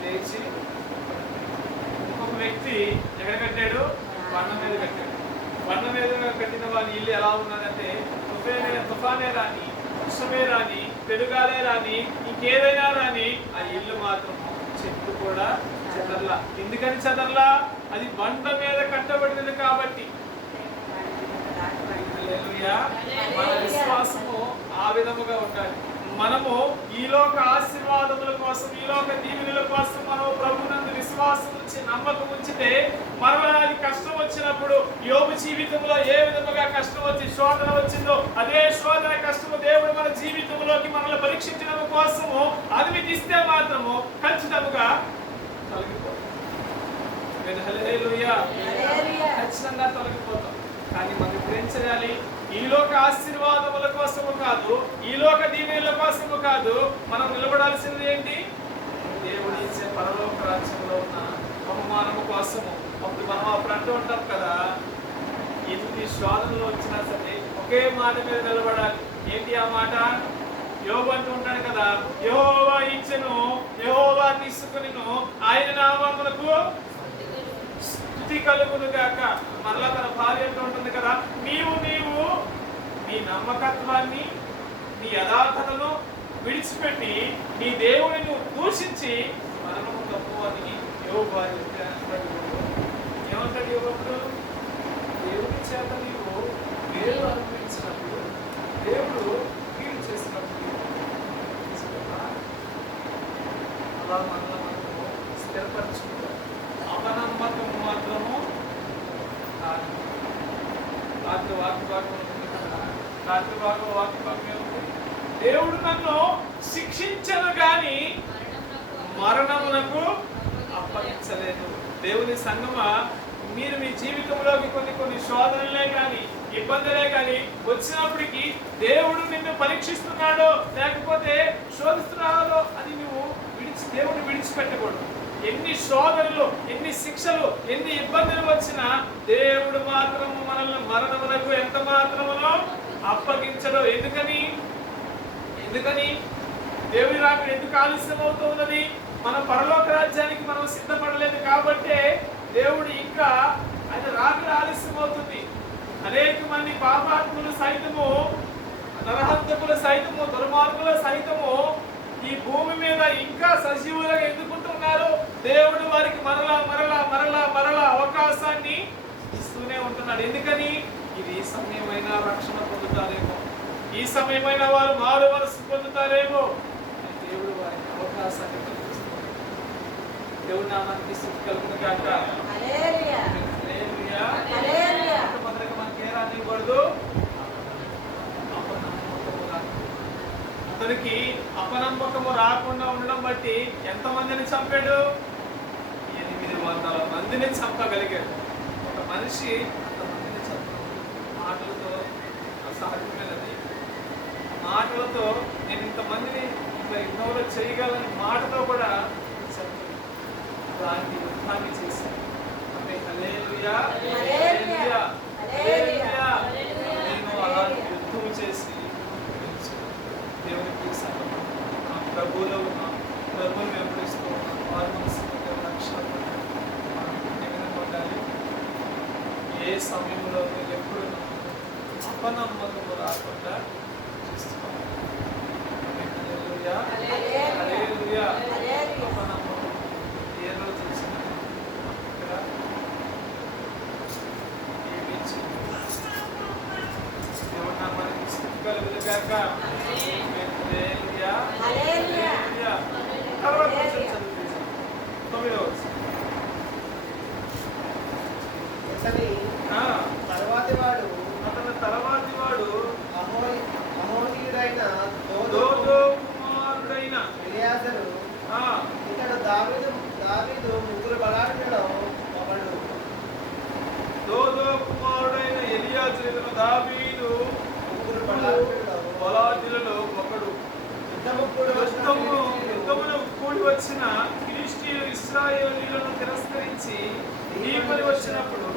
లేచి. ఇంకొక వ్యక్తి ఎక్కడ కట్టాడు? బండ మీద కట్టాడు. బండ మీద కట్టిన వాని ఇల్లు ఎలా ఉన్నదంటే, తుఫానే రాని, వర్షమే రాని, పెరుగాలే రాని, ఇంకేదైనా రాని, ఆ ఇల్లు మాత్రం చెట్టు కూడా చెదర్లా. ఎందుకని చెదర్లా? అది బండ మీద కట్టబడినది కాబట్టి. మన విశ్వాసము ఆ విధముగా ఉండాలి. మనము ఈలోక ఆశీర్వాద ఆశీర్వాదముల కోసం, ఈ లోక దీవెనల కోసం మనం ప్రభునందు విశ్వాసం ఉంచి నమ్మకం ఉంచితే మరలా అది కష్టం వచ్చినప్పుడు యోబు జీవితంలో ఏ విధముగా కష్టం వచ్చి శోధన వచ్చిందో అదే శోధన కష్టము దేవుడు మన జీవితంలోకి మనల్ని పరీక్షించడం కోసము అనుమతిస్తే మాత్రము ఖచ్చితంగా తొలగిపోతాం. హల్లెలూయా. ఖచ్చితంగా తొలగిపోతాం. కానీ మనం ఇప్పుడు ఏం చేయాలి? ఈ లోక ఆశీర్వాదముల కోసము కాదు, ఈ లోక దీవెనల కోసము కాదు, మనం నిలబడాల్సింది ఏంటి? దేవుడు ఇచ్చే పరలోక రాజ్యంలో ఉన్న బహుమానము కోసము. అప్పుడు మనం అప్పుడు అంటూ ఉంటాం కదా, ఎన్ని శోధనలు వచ్చినా సరే ఒకే మాట మీద నిలబడాలి. ఏంటి ఆ మాట? యోబు అంటూ ఉంటాడు కదా, యెహోవా ఇచ్చెను, యెహోవా తీసుకొనెను, ఆయన నామమునకు స్తుతి కలుగును గాక. మరలా తన భార్య అంటూ ఉంటుంది కదా, నీవు నీ నమ్మకత్వాన్ని, నీ యథార్థతను విడిచిపెట్టి నీ దేవుని నువ్వు దూషించి మరణము తప్పు అని యోబు భార్య ఏమంటాడు? యోబు దేవుని చేత నీవు మేలు అనుభవించినప్పుడు, దేవుడు కీడు చేసినప్పుడు అలా మనలో మనము స్థిరపరచుకుంటాం. అపనమ్మకం మాత్రము రాత్రి వాక్యభాగం దేవుడు నన్ను శిక్షించను గాని మరణమునకు అప్పగించలేదు. దేవుని సంగమా, మీరు మీ జీవితంలోకి కొన్ని శోధనలే కానీ ఇబ్బందులే కానీ వచ్చినప్పటికీ దేవుడు నిన్ను పరీక్షిస్తున్నాడో లేకపోతే శోధిస్తున్నాడో అది నువ్వు దేవుడిని విడిచిపెట్టకూడదు. ఎన్ని శోధనలు, ఎన్ని శిక్షలు, ఎన్ని ఇబ్బందులు వచ్చినా దేవుడు మాత్రము మనల్ని మరణమునకు ఎంత మాత్రమునో అప్పగించడు. ఎందుకని దేవుడి రాకడ ఎందుకు ఆలస్యం అవుతున్నది? మన పరలోక రాజ్యానికి మనం సిద్ధపడలేదు కాబట్టే దేవుడు ఇంకా ఆయన రాకడ ఆలస్యం అవుతుంది. అనేక మంది పాపాత్ములు సైతము, నరహంతకులు సైతము, దుర్మార్గులు సైతము ఈ భూమి మీద ఇంకా సజీవులుగా ఎందుకుంటున్నారు? దేవుడు వారికి మరలా అవకాశాన్ని ఇస్తూనే ఉంటున్నాడు. ఎందుకని? ఇది సమయమైన రక్షణ పొందుతారేమో, ఈ సమయమైన వారు మారు మనసు పొందుతారేమో, దేవుడు వారికి అవకాశాన్ని కల్పిస్తున్నాడు. దేవుడి నామానికి స్తుతి కలుగును గాక. హల్లెలూయా. హల్లెలూయా. మొదటగా మనకి ఏ రానివ్వకూడదు? అతనికి అపనమ్మకము రాకుండా ఉండడం బట్టి ఎంతమందిని చంపాడు? 800 మందిని చంపగలిగాడు. ఒక మనిషి అంతమందిని చంపడం మాటలతో అసాధ్యమైనది. మాటలతో నేను ఇంతమందిని ఇంకా ఇన్నోలో చేయగలని మాటతో కూడా చంపాడు. అలాంటి యుద్ధాన్ని చేశాడు. హల్లెలూయా, హల్లెలూయా, హల్లెలూయా. నేను అలాంటి యుద్ధం చేసి దేవునికి ప్రభువులో ఉన్నాం, ప్రభువుని వెంబడిస్తూ ఉన్నాం. వారి మనసు రక్షణ పొందాలి. ఏ సమయంలో ఎప్పుడు అపనమ్మకము రాకుండా చూసుకోవాలి. అపనమ్మకం ఏ రోజు వచ్చినా ఇక్కడ దేవుడు నామానికి స్తుతి కలుగును గాక. తర్వాత తర్వాతి వాడు అమోనీయుడైన దోదో కుమారుడైన ఎలియాజరు, ఇతడు దావీదు ముగ్గురు బలాఢ్యులలో ఒకడు. దోదో కుమారుడైన ఎలియాజరు దావీదు ముగ్గురు బలాఢ్యులలో ఒకడు. యుద్ధమును కూడి వచ్చిన ఫిలిష్తీయులు ఇశ్రాయేలీయులను తిరస్కరించి నీపని వచ్చినప్పుడు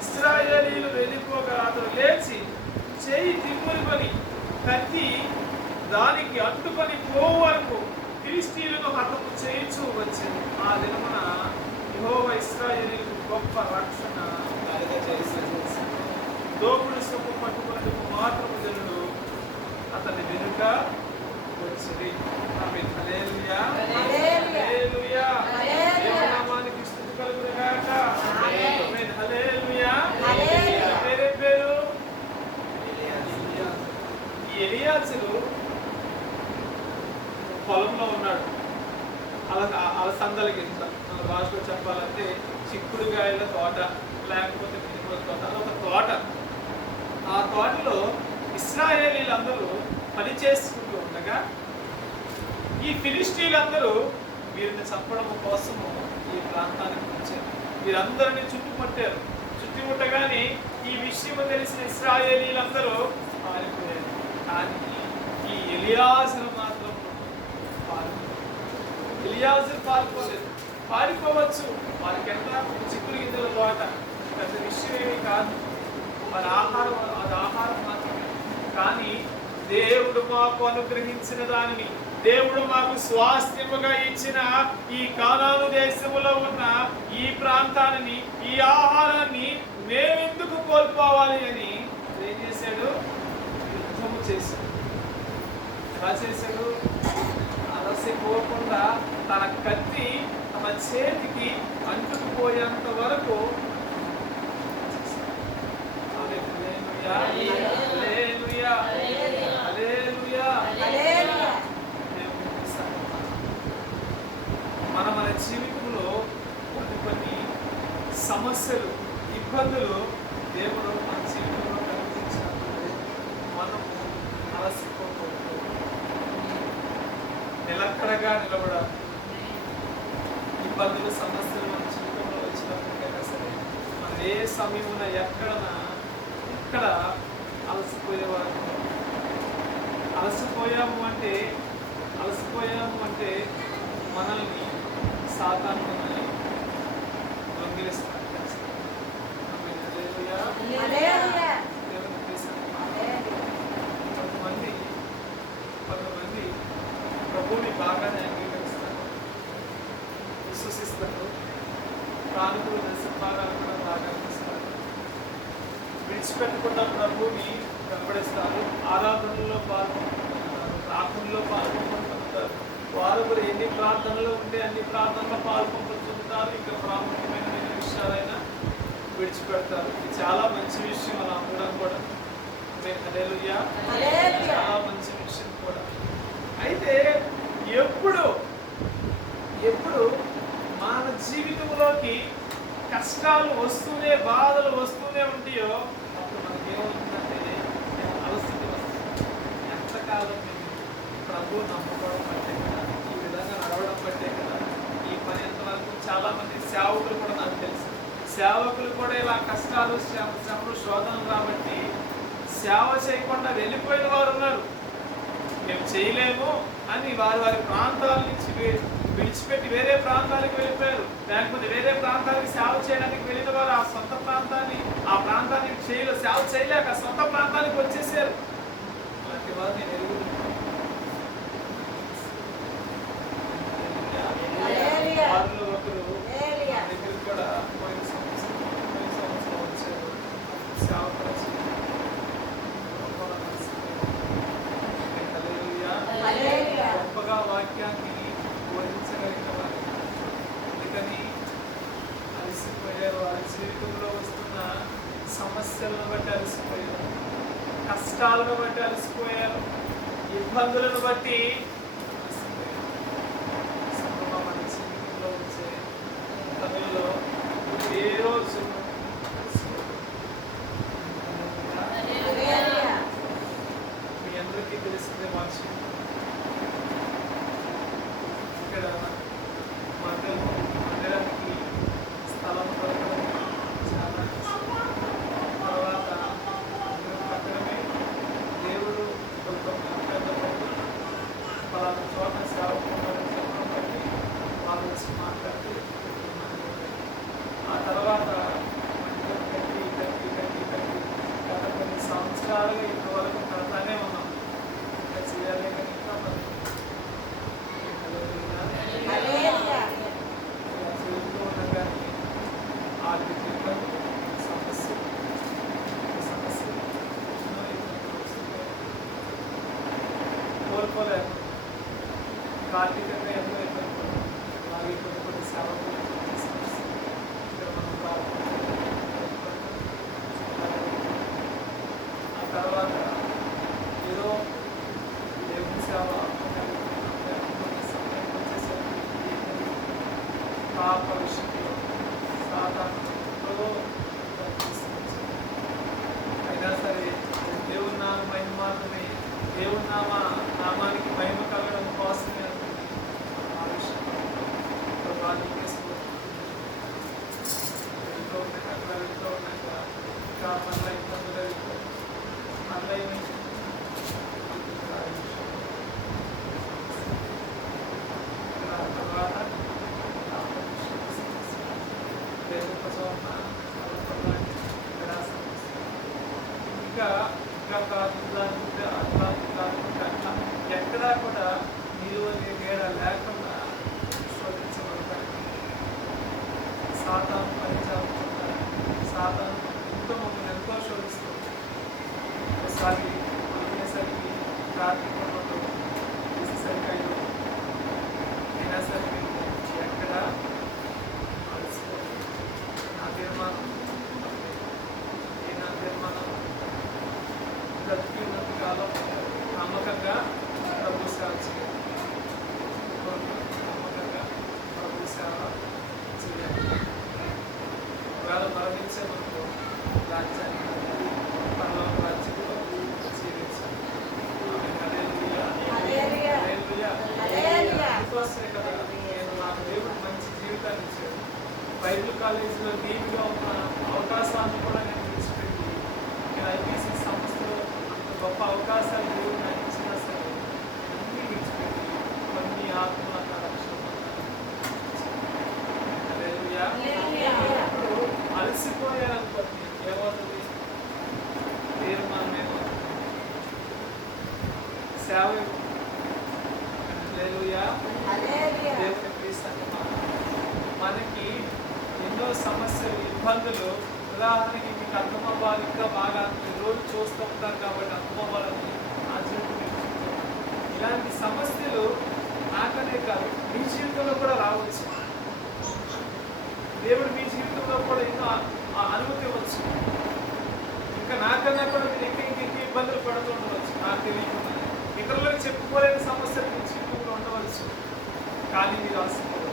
ఇశ్రాయేలీయులు వెళ్ళిపోగా అతడు లేచి చేయి తిమ్మురుకొని కత్తి దానికి అడ్డుకొని పోవు వరకు ఫిలిష్తీయులను హతము చేయించు వచ్చింది. ఆ దినమున యెహోవా ఇశ్రాయేలీయులకు గొప్ప రక్షణ కలుగజేశాడు. దోపుడు సొమ్ము పట్టుకున్నట్టుకు మాత్రము జనులు అతని వెనుక వచ్చింది. ఆమేన్. హల్లెలూయా, హల్లెలూయా. దేవుని నామానికి స్తుతి కలుగును గాక. ఆమేన్. హల్లెలూయా. పేరు ఎలియాజరు పొలంలో ఉన్నాడు. ఉన్నాడు. అలసందల గింజ మన భాషలో చెప్పాలంటే చిక్కుడుగాయల తోట, లేకపోతే మినుముల తోట, అదొక తోట. ఆ తోటలో ఇశ్రాయేలీలందరూ పని చేసుకుంటూ ఉండగా ఈ ఫిలిష్తీయులందరూ వీరిని చంపడం కోసము ఈ ప్రాంతానికి వచ్చారు. వీరందరినీ చుట్టుముట్టారు. చుట్టుముట్టగానే ఈ విషయం తెలిసిన ఇశ్రాయేలీలందరూ పారిపోయారు. కానీ ఈ ఎలియాజరు మాత్రం ఎలియాజరు పారిపోలేదు. పారిపోవచ్చు, వారికి ఎంత చిక్కుడు గింజల తోట, పెద్ద విషయం ఏమీ కాదు. వారి ఆహారం, అది ఆహారం మాత్రమే. కానీ దేవుడు మాకు అనుగ్రహించిన దానిని, దేవుడు మాకు స్వాస్థ్యముగా ఇచ్చిన ఈ కానాను దేశములో ఉన్న ఈ ప్రాంతాన్ని, ఈ ఆహారాన్ని మేమెందుకు కోల్పోవాలి అని ఏం చేశాడు? యుద్ధము చేశాడు. ఎలా చేశాడు? అలసిపోకుండా తన కత్తి తన చేతికి అంటుకుపోయేంత వరకు మన జీవితంలో కొన్ని సమస్యలు, ఇబ్బందులు దేవుడు మన జీవితంలో కలిగించినప్పుడు మనము అలసిపోకూడదు, నిలకడగా నిలబడాలి. ఇబ్బందులు, సమస్యలు మన జీవితంలో వచ్చినప్పటికైనా సరే మనం ఏ సమయంలో ఎక్కడ అలసిపోయేవారు. అలసిపోయాము అంటే మనల్ని సాతాను మనల్ని దొంగిలిస్తాడు. కొంతమంది ప్రభువుని బాగానే అంగీకరిస్తారు, విశ్వసిస్తారు, ప్రాణులు దశభాగాలు కూడా బాగా అనిపిస్తారు, విడిచిపెట్టకుండా ప్రభువుని వెంబడిస్తారు, ఆరాధనలో పాల్గొంటున్నారు, ప్రార్థనలో పాల్గొంటుంటారు. వారు కూడా ఎన్ని ప్రార్థనలు ఉంటే అన్ని ప్రార్థనలో పాల్గొంటుంటారు. ఇంకా ప్రాముఖ్యమైన విషయాలైనా విడిచిపెడతారు. ఇది చాలా మంచి విషయం అలా ఉండడం కూడా. హల్లెలూయా, చాలా మంచి విషయం కూడా. అయితే ఎప్పుడు మన జీవితంలోకి కష్టాలు వస్తూనే, బాధలు వస్తూనే ఉంటాయో అప్పుడు మనకి ఏమవుతుందంటే అలసట వస్తుంది. ఎంతకాలం ప్రభు నమ్మకం పట్టే కదా, ఈ విధంగా నడవడం పట్టే కదా ఈ పని ఎంతవరకు. చాలా మంది సేవకులు కూడా నాకు తెలుసు, సేవకులు కూడా ఇలా కష్టాలు, శ్రమలు, శోధనలు కాబట్టి సేవ చేయకుండా వెళ్ళిపోయిన వారు ఉన్నారు. మేము చేయలేము అని వారి ప్రాంతాల నుంచి విడిచిపెట్టి వేరే ప్రాంతాలకు వెళ్ళిపోయారు. లేకపోతే వేరే ప్రాంతానికి సేవ చేయడానికి వెళ్ళిన వారు ఆ సొంత ప్రాంతాన్ని, ఆ ప్రాంతానికి సేవ చేయలేక సొంత ప్రాంతానికి వచ్చేసారు. అలాంటి వారు నేను ఎరుగుతున్నాను. వారిలో ఒకరు దగ్గర కూడా పోయిన సంవత్సరం వచ్చారు. సేవ గొప్పగా వాక్యాన్ని బోధించగలిగిన వారు. అందుకని అలసిపోయారు. వారి జీవితంలో వస్తున్న సమస్యలను బట్టి అలసిపోయారు, కష్టాలను బట్టి అలసిపోయారు, ఇబ్బందులను బట్టి అలసిపోయారు. మన జీవితంలో వచ్చే పనుల్లో ఏ రోజు మీ అందరికీ తెలిసిందే మంచి ఇక్కడ మందిరానికి స్థలం దొరకడం చాలా తర్వాత కట్టడమే దేవుడు కొంచెం మాట్లాడబట్టి పలానా చోట సేవకులను చెప్పడం బట్టి వాళ్ళు వచ్చి మాట్లాడితే ఆ తర్వాత మందిరం కట్టి గత కొన్ని సంవత్సరాలుగా ఇంతవరకు కడతానే ఉన్నాం. ఇంకా చేయాలి కానీ ఇంకా మరి ఆర్థిక సమస్య కోల్పోలేదు. ఆర్థికంగా ఎంతో ఇబ్బంది. అలాగే కొన్ని సేవలు ఆ తర్వాత ఏదో దేవుని సేవ సమయం పాప విషయంలో సాధారణలో అయినా సరే దేవుని నామ మహిమ మాత్రమే, దేవుని నామానికి మహిమ కలగడం కోసమే ఆ విషయంలో వెళ్తూ ఉన్నాక ఇంకా మళ్ళీ ఇబ్బందులు మళ్ళీ తర్వాత ఇంకా ఎక్కడా కూడా నీరు నీడ లేకుండా శోధించబడతాయి. సాతాను పనిచేయకుండా సాతాను ఎంతో మమ్మల్ని ఎంతో శోధిస్తుంది. ఒకసారి అనేసరికి కార్తీకంలో తీసేసరికి అయినా సరే మీరు ఎక్కడ అలసిపోతుంది. నా తీర్మానం బ్రతికినంత కాలం నమ్మకంగా ప్రభు సేవ చేయాలి. నమ్మకంగా ప్రభు సేవ చేయాలి. ఒకవేళ మరణించే మనకు రాజ్యాన్ని పరలోక రాజ్యంలో జీవించాలి. అందుకోసమే కదా నేను నాకు దేవుడు మంచి జీవితాన్ని ఇచ్చాడు. బైబిల్ కాలేజీలో డీప్గా ఉన్న అవకాశాన్ని కూడా నేను విడిచిపెట్టి నేను ఐపీసీ సంస్థలో అంత గొప్ప అవకాశాలు దేవుడు నాకు ఇచ్చినా సరే అన్నీ విడిచిపెట్టి కొన్ని ఆత్మల రక్షణ ఇప్పుడు అలసిపోయారనుకోండి ఏమవుతుంది? తీర్మానం సేవ మనకి ఎన్నో సమస్యలు ఇబ్బందులు ఉదాహరణకి మీకు అర్థమవ్వాలి, ఇంకా బాగా రోజు చూస్తూ ఉంటారు కాబట్టి అర్థమవ్వాలని ఆ జీవితం. ఇలాంటి సమస్యలు నాకనే కాదు మీ జీవితంలో కూడా రావచ్చు. దేవుడు మీ జీవితంలో కూడా ఎన్నో అనుమతి ఇవ్వచ్చు. ఇంకా నాకన్నా కూడా మీరు ఇంకా ఇబ్బందులు పడుతూ ఉండవచ్చు. నాకు తెలియకుండా ఇతరులకు చెప్పుకోలేని సమస్యలు మీ జీవితంలో ఉండవచ్చు. కానీ మీరు అలసిపోవద్దు.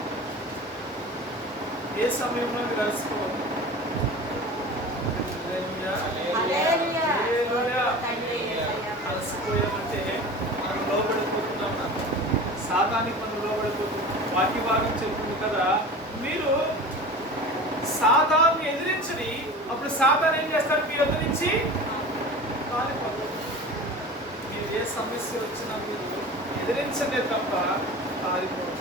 ఏ సమయంలో మీరు అలసిపోవద్దు. అలసిపోయామంటే మనం లోబడిపోతున్నాం. సాతానికి మనం లోబడిపోతున్నాం. వాక్య భాగం చెప్తుంది కదా, మీరు సాతాన్ని ఎదిరించని అప్పుడు సాతాన్ ఏం చేస్తారు? మీ వద్ద నుంచి కాలిపోతారు. మీరు ఏ సమస్య వచ్చినా మీరు ఎదిరించనే తప్ప పారిపోతారు.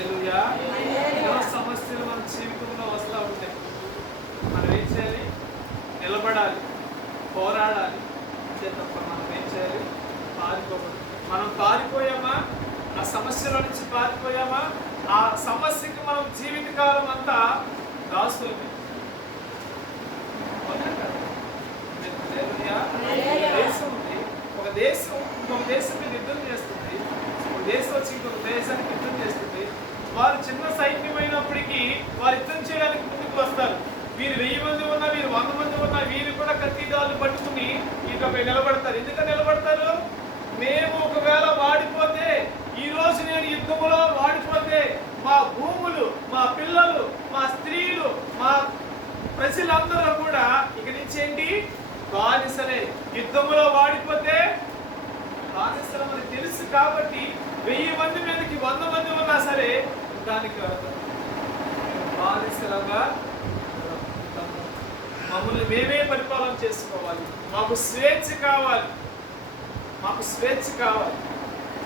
ఎన్నో సమస్యలు మన జీవితంలో వస్తూ ఉంటాయి. మనం ఏం చేయాలి? నిలబడాలి, పోరాడాలి. అంతే తప్ప మనం ఏం చేయాలి? పారిపోకూడదు. మనం పారిపోయామా? ఆ సమస్యల నుంచి పారిపోయామా? ఆ సమస్యకి మనం జీవితకాలం అంతా దాసులమే. దేశం ఉంది, ఒక దేశం ఇంకొక దేశం మీద యుద్ధం చేస్తుంది. ఒక దేశం వచ్చి ఇంకొక దేశానికి యుద్ధం చేస్తుంది. వారు చిన్న సైన్యమైనప్పటికీ వారు యుద్ధం చేయడానికి ముందుకు వస్తారు. వీరు 1000 మంది ఉన్నా, వీరు 100 మంది ఉన్నా, వీరు కూడా కత్తిదాలు పట్టుకుని ఇకపై నిలబడతారు. ఎందుకని నిలబడతారు? మేము ఒకవేళ వాడిపోతే, ఈ రోజు నేను యుద్ధములో వాడిపోతే మా భూములు, మా పిల్లలు, మా స్త్రీలు, మా ప్రజలందరూ కూడా ఇక నుంచి ఏంటి? బానిసలే. యుద్ధములో వాడిపోతే బానిసలు మనకు తెలుసు కాబట్టి 1000 మంది మీదకి 100 మంది ఉన్నా సరే దానికి బానిసలుగా మమ్మల్ని మేమే పరిపాలన చేసుకోవాలి. మాకు స్వేచ్ఛ కావాలి, మాకు స్వేచ్ఛ కావాలి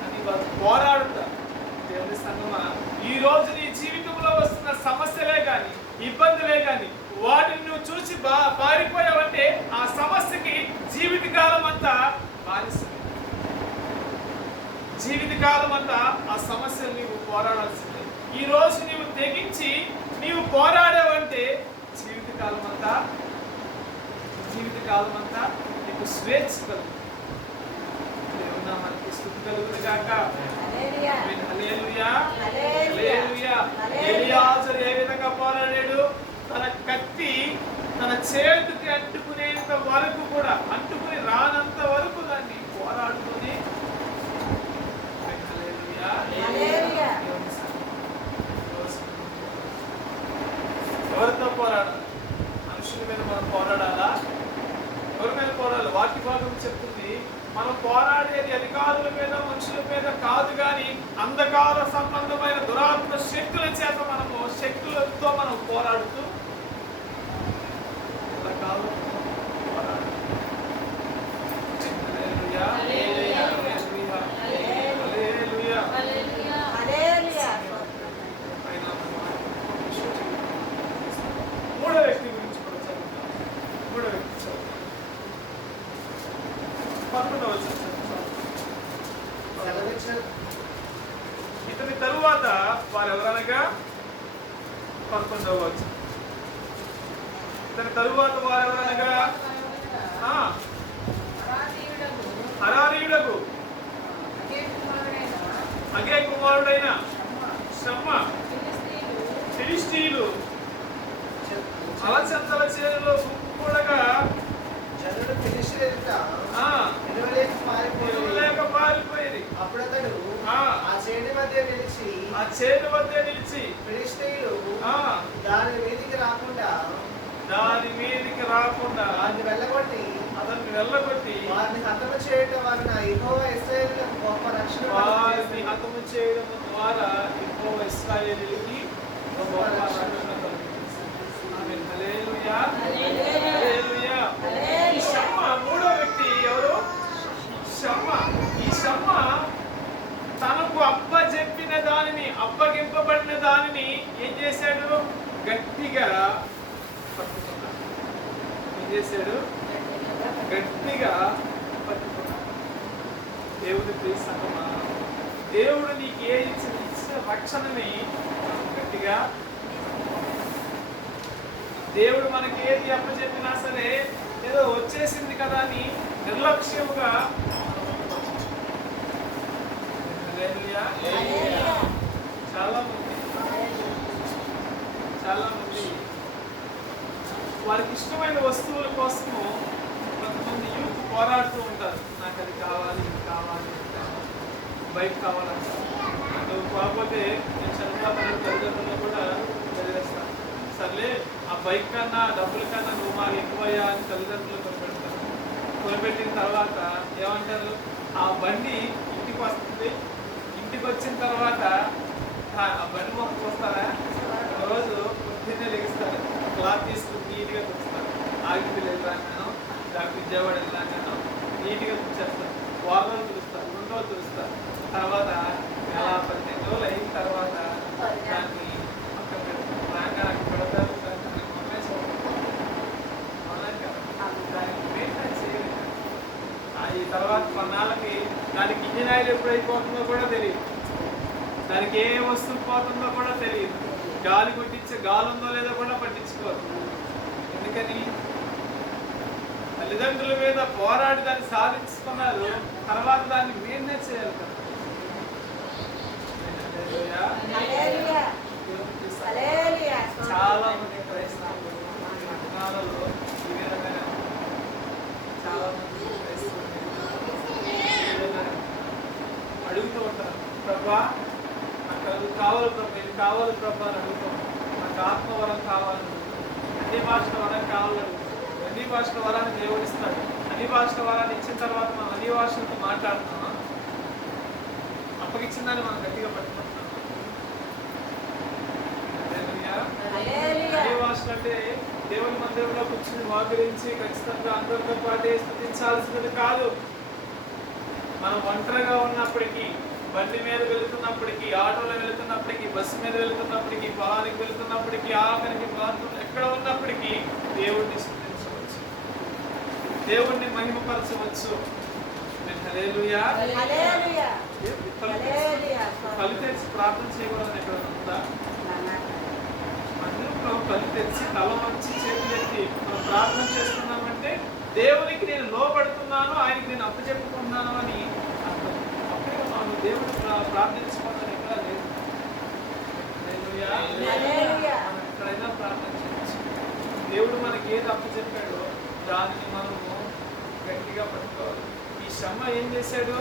అని వాళ్ళు పోరాడుతారు. దేవుని సంగమా, ఈ రోజు నీ జీవితంలో వస్తున్న సమస్యలే కానీ, ఇబ్బందులే కానీ, వాటిని నువ్వు చూసి పారిపోయావంటే ఆ సమస్యకి జీవితకాలం అంతా బానిస. జీవితకాలం అంతా ఆ సమస్యలు నీవు పోరాడాల్సిందే. ఈ రోజు నీవు తెగించి నీవు పోరాడావంటే జీవితకాలం అంతా నీకు స్వేచ్ఛ కలుగు. దేవుని నామానికి స్తుతి కలుగును గాక. హల్లెలూయా, హల్లెలూయా. ఎలియాజరు ఏ విధంగా పోరాడాడు? తన కత్తి తన చేతికి అంటుకునేంత వరకు కూడా, అంటుకుని రానంత వరకు దాన్ని పోరాడుతూనే కాదు కానీ అంధకార సంబంధమైన దురాత్మ శక్తుల చేత మనము శక్తులతో మనం పోరాడుతూ కాదు పోరాడు. హల్లెలూయా, హల్లెలూయా, హల్లెలూయా, హల్లెలూయా. మూడో వ్యక్తి గురించి కూడా చదువుతాం. మూడో వ్యక్తి చదువుతాం. 11వ వచనం చదువుతాం. ఇతని తరువాత వారెవరనగా 11వ వచనం. ఇతని తరువాత వారెవరనగా హరారీయుడగు హగే కుమారుడైన షమ్మ ఫిలిష్తీయులు అలచందల చేనులో గుంపుకూడగా జనులు ఫిలిష్తీయులెదుట నిలువలేక పారిపోయేది. అప్పుడు అతడు ఆ చేను మధ్య నిలిచి ఫిలిష్తీయులు దాని మీదికి రాకుండా అతన్ని వెళ్ళగొట్టి వారిని హతము చేయడం వలన యెహోవా ఇశ్రాయేలులకు గొప్ప రక్షణ వారిని హతము చేయడం ద్వారా యెహోవా ఇశ్రాయేలుకి గొప్ప రక్షణ కలిగించాడు. ఆమేన్. హల్లెలూయా, హల్లెలూయా. ఈ షమ్మ మూడో వ్యక్తి ఎవరు? షమ్మ. ఈ షమ్మ తనకు అప్పజెప్పిన దానిని, అప్పగింపబడిన దానిని ఏం చేశాడు? గట్టిగా పట్టుకున్నాడు. ఏం చేశాడు? గట్టిగా పట్టుకున్నాడు. దేవుని ప్రియ సంగమా, దేవుడు నీకు ఏ ఇచ్చిన రక్షణని గట్టిగా, దేవుడు మనకి ఏది అప్పచెప్పినా సరే ఏదో వచ్చేసింది కదా అని నిర్లక్ష్యముగా చాలా మంది వారికి ఇష్టమైన వస్తువుల కోసము కొంతమంది యూత్ పోరాడుతూ ఉంటారు. నాకు అది కావాలి, ఇది కావాలి, బైక్ కావాలంట. నువ్వు కాకపోతే నేను చదువుతాను తల్లిదండ్రులు కూడా చదివేస్తాను. సర్లే ఆ బైక్ కన్నా డబ్బుల కన్నా నువ్వు మాకు ఎక్కువయ్యా అని తల్లిదండ్రులు కొనిపెడతారు. కొనిపెట్టిన తర్వాత ఏమంటారు? ఆ బండి ఇంటికి వస్తుంది. ఇంటికి వచ్చిన తర్వాత ఆ బండి మొక్కకు వస్తారా? రోజు పొద్దున్నే లెగిస్తారు, క్లాత్ తీసుకుని నీట్గా తుడుస్తారు. ఆగిపిల్లి వెళ్ళాను, విజయవాడ వెళ్ళాను, నీట్గా తుడిచేస్తారు. వారం తుడుస్తారు, 2 రోజులు తుడుస్తారు. తర్వాత నెల 15 రోజులు అయిన తర్వాత దాన్ని పక్కన పెడతారు. రాగానే పెడతారు, దాన్ని ఈ తర్వాత కొన్నాళ్ళకి దానికి ఇంజిన్ ఆయిల్ ఎప్పుడు అయిపోతుందో కూడా తెలియదు. దానికి ఏ వస్తువు పోతుందో కూడా తెలియదు. గాలి కొట్టించే గాలి ఉందో లేదో కూడా పట్టించుకోరు. ఎందుకని? తల్లిదండ్రుల మీద పోరాడి దాన్ని సాధించుకున్నారు. తర్వాత దాన్ని మెయింటైన్ చేయాలి కదా. చాలా మంది క్రైస్తవులు పట్టణాలలో ఈ విధంగా చాలా మంది క్రైస్తవులు అడుగుతూ ఉంటారు, ప్రభా నాకు అది కావాలి ప్రభా, ఇది కావాలి ప్రభా అని అడుగుతూ ఉంటారు. నాకు ఆత్మవరం కావాలి, అన్ని భాషల వరం కావాలని, అన్ని భాషల వరాన్ని దేవుడిస్తాడు. అన్ని భాషల వరాన్ని ఇచ్చిన తర్వాత మనం అన్ని భాషలతో మాట్లాడుతున్నాం. అప్పగిచ్చిందని మనం గట్టిగా పట్టుకుంటున్నాం. అన్ని భాషలు అంటే దేవుని మందిరంలో కూర్చుని మోకరించి ఖచ్చితంగా అందరితో పాటే స్తుతించాల్సినది కాదు. మనం ఒంటరిగా ఉన్నప్పటికీ, బండి మీద వెళుతున్నప్పటికీ, ఆటోలో వెళుతున్నప్పటికీ, బస్సు మీద వెళుతున్నప్పటికీ, పొలానికి వెళుతున్నప్పటికీ, ఆఖరికి బాత్రూమ్ ఎక్కడ ఉన్నప్పటికీ దేవుడిని స్తుతించవచ్చు, దేవుడిని మహిమపరచవచ్చు. హల్లెలూయా. కళ్ళు తెరిచి ప్రార్థన చేయకూడదని ఎక్కడ ఉందా? మందిరంలో కళ్ళు తెరిచి తల వంచి చేతులు ఎత్తి మనం ప్రార్థన చేస్తున్నామంటే దేవునికి నేను లోబడుతున్నాను, ఆయనకి నేను అప్పచెప్పుకున్నాను అని అర్థం. అప్పుడే మనం దేవుడు ప్రార్థించుకోవాలని ఎక్కడా లేదు. మనం ఎక్కడైనా ప్రార్థన చేయవచ్చు. దేవుడు మనకి ఏది అప్పచెప్పాడో దానిని మనము గట్టిగా పట్టుకోవాలి. ఈ శ్రమ ఏం చేశాడు?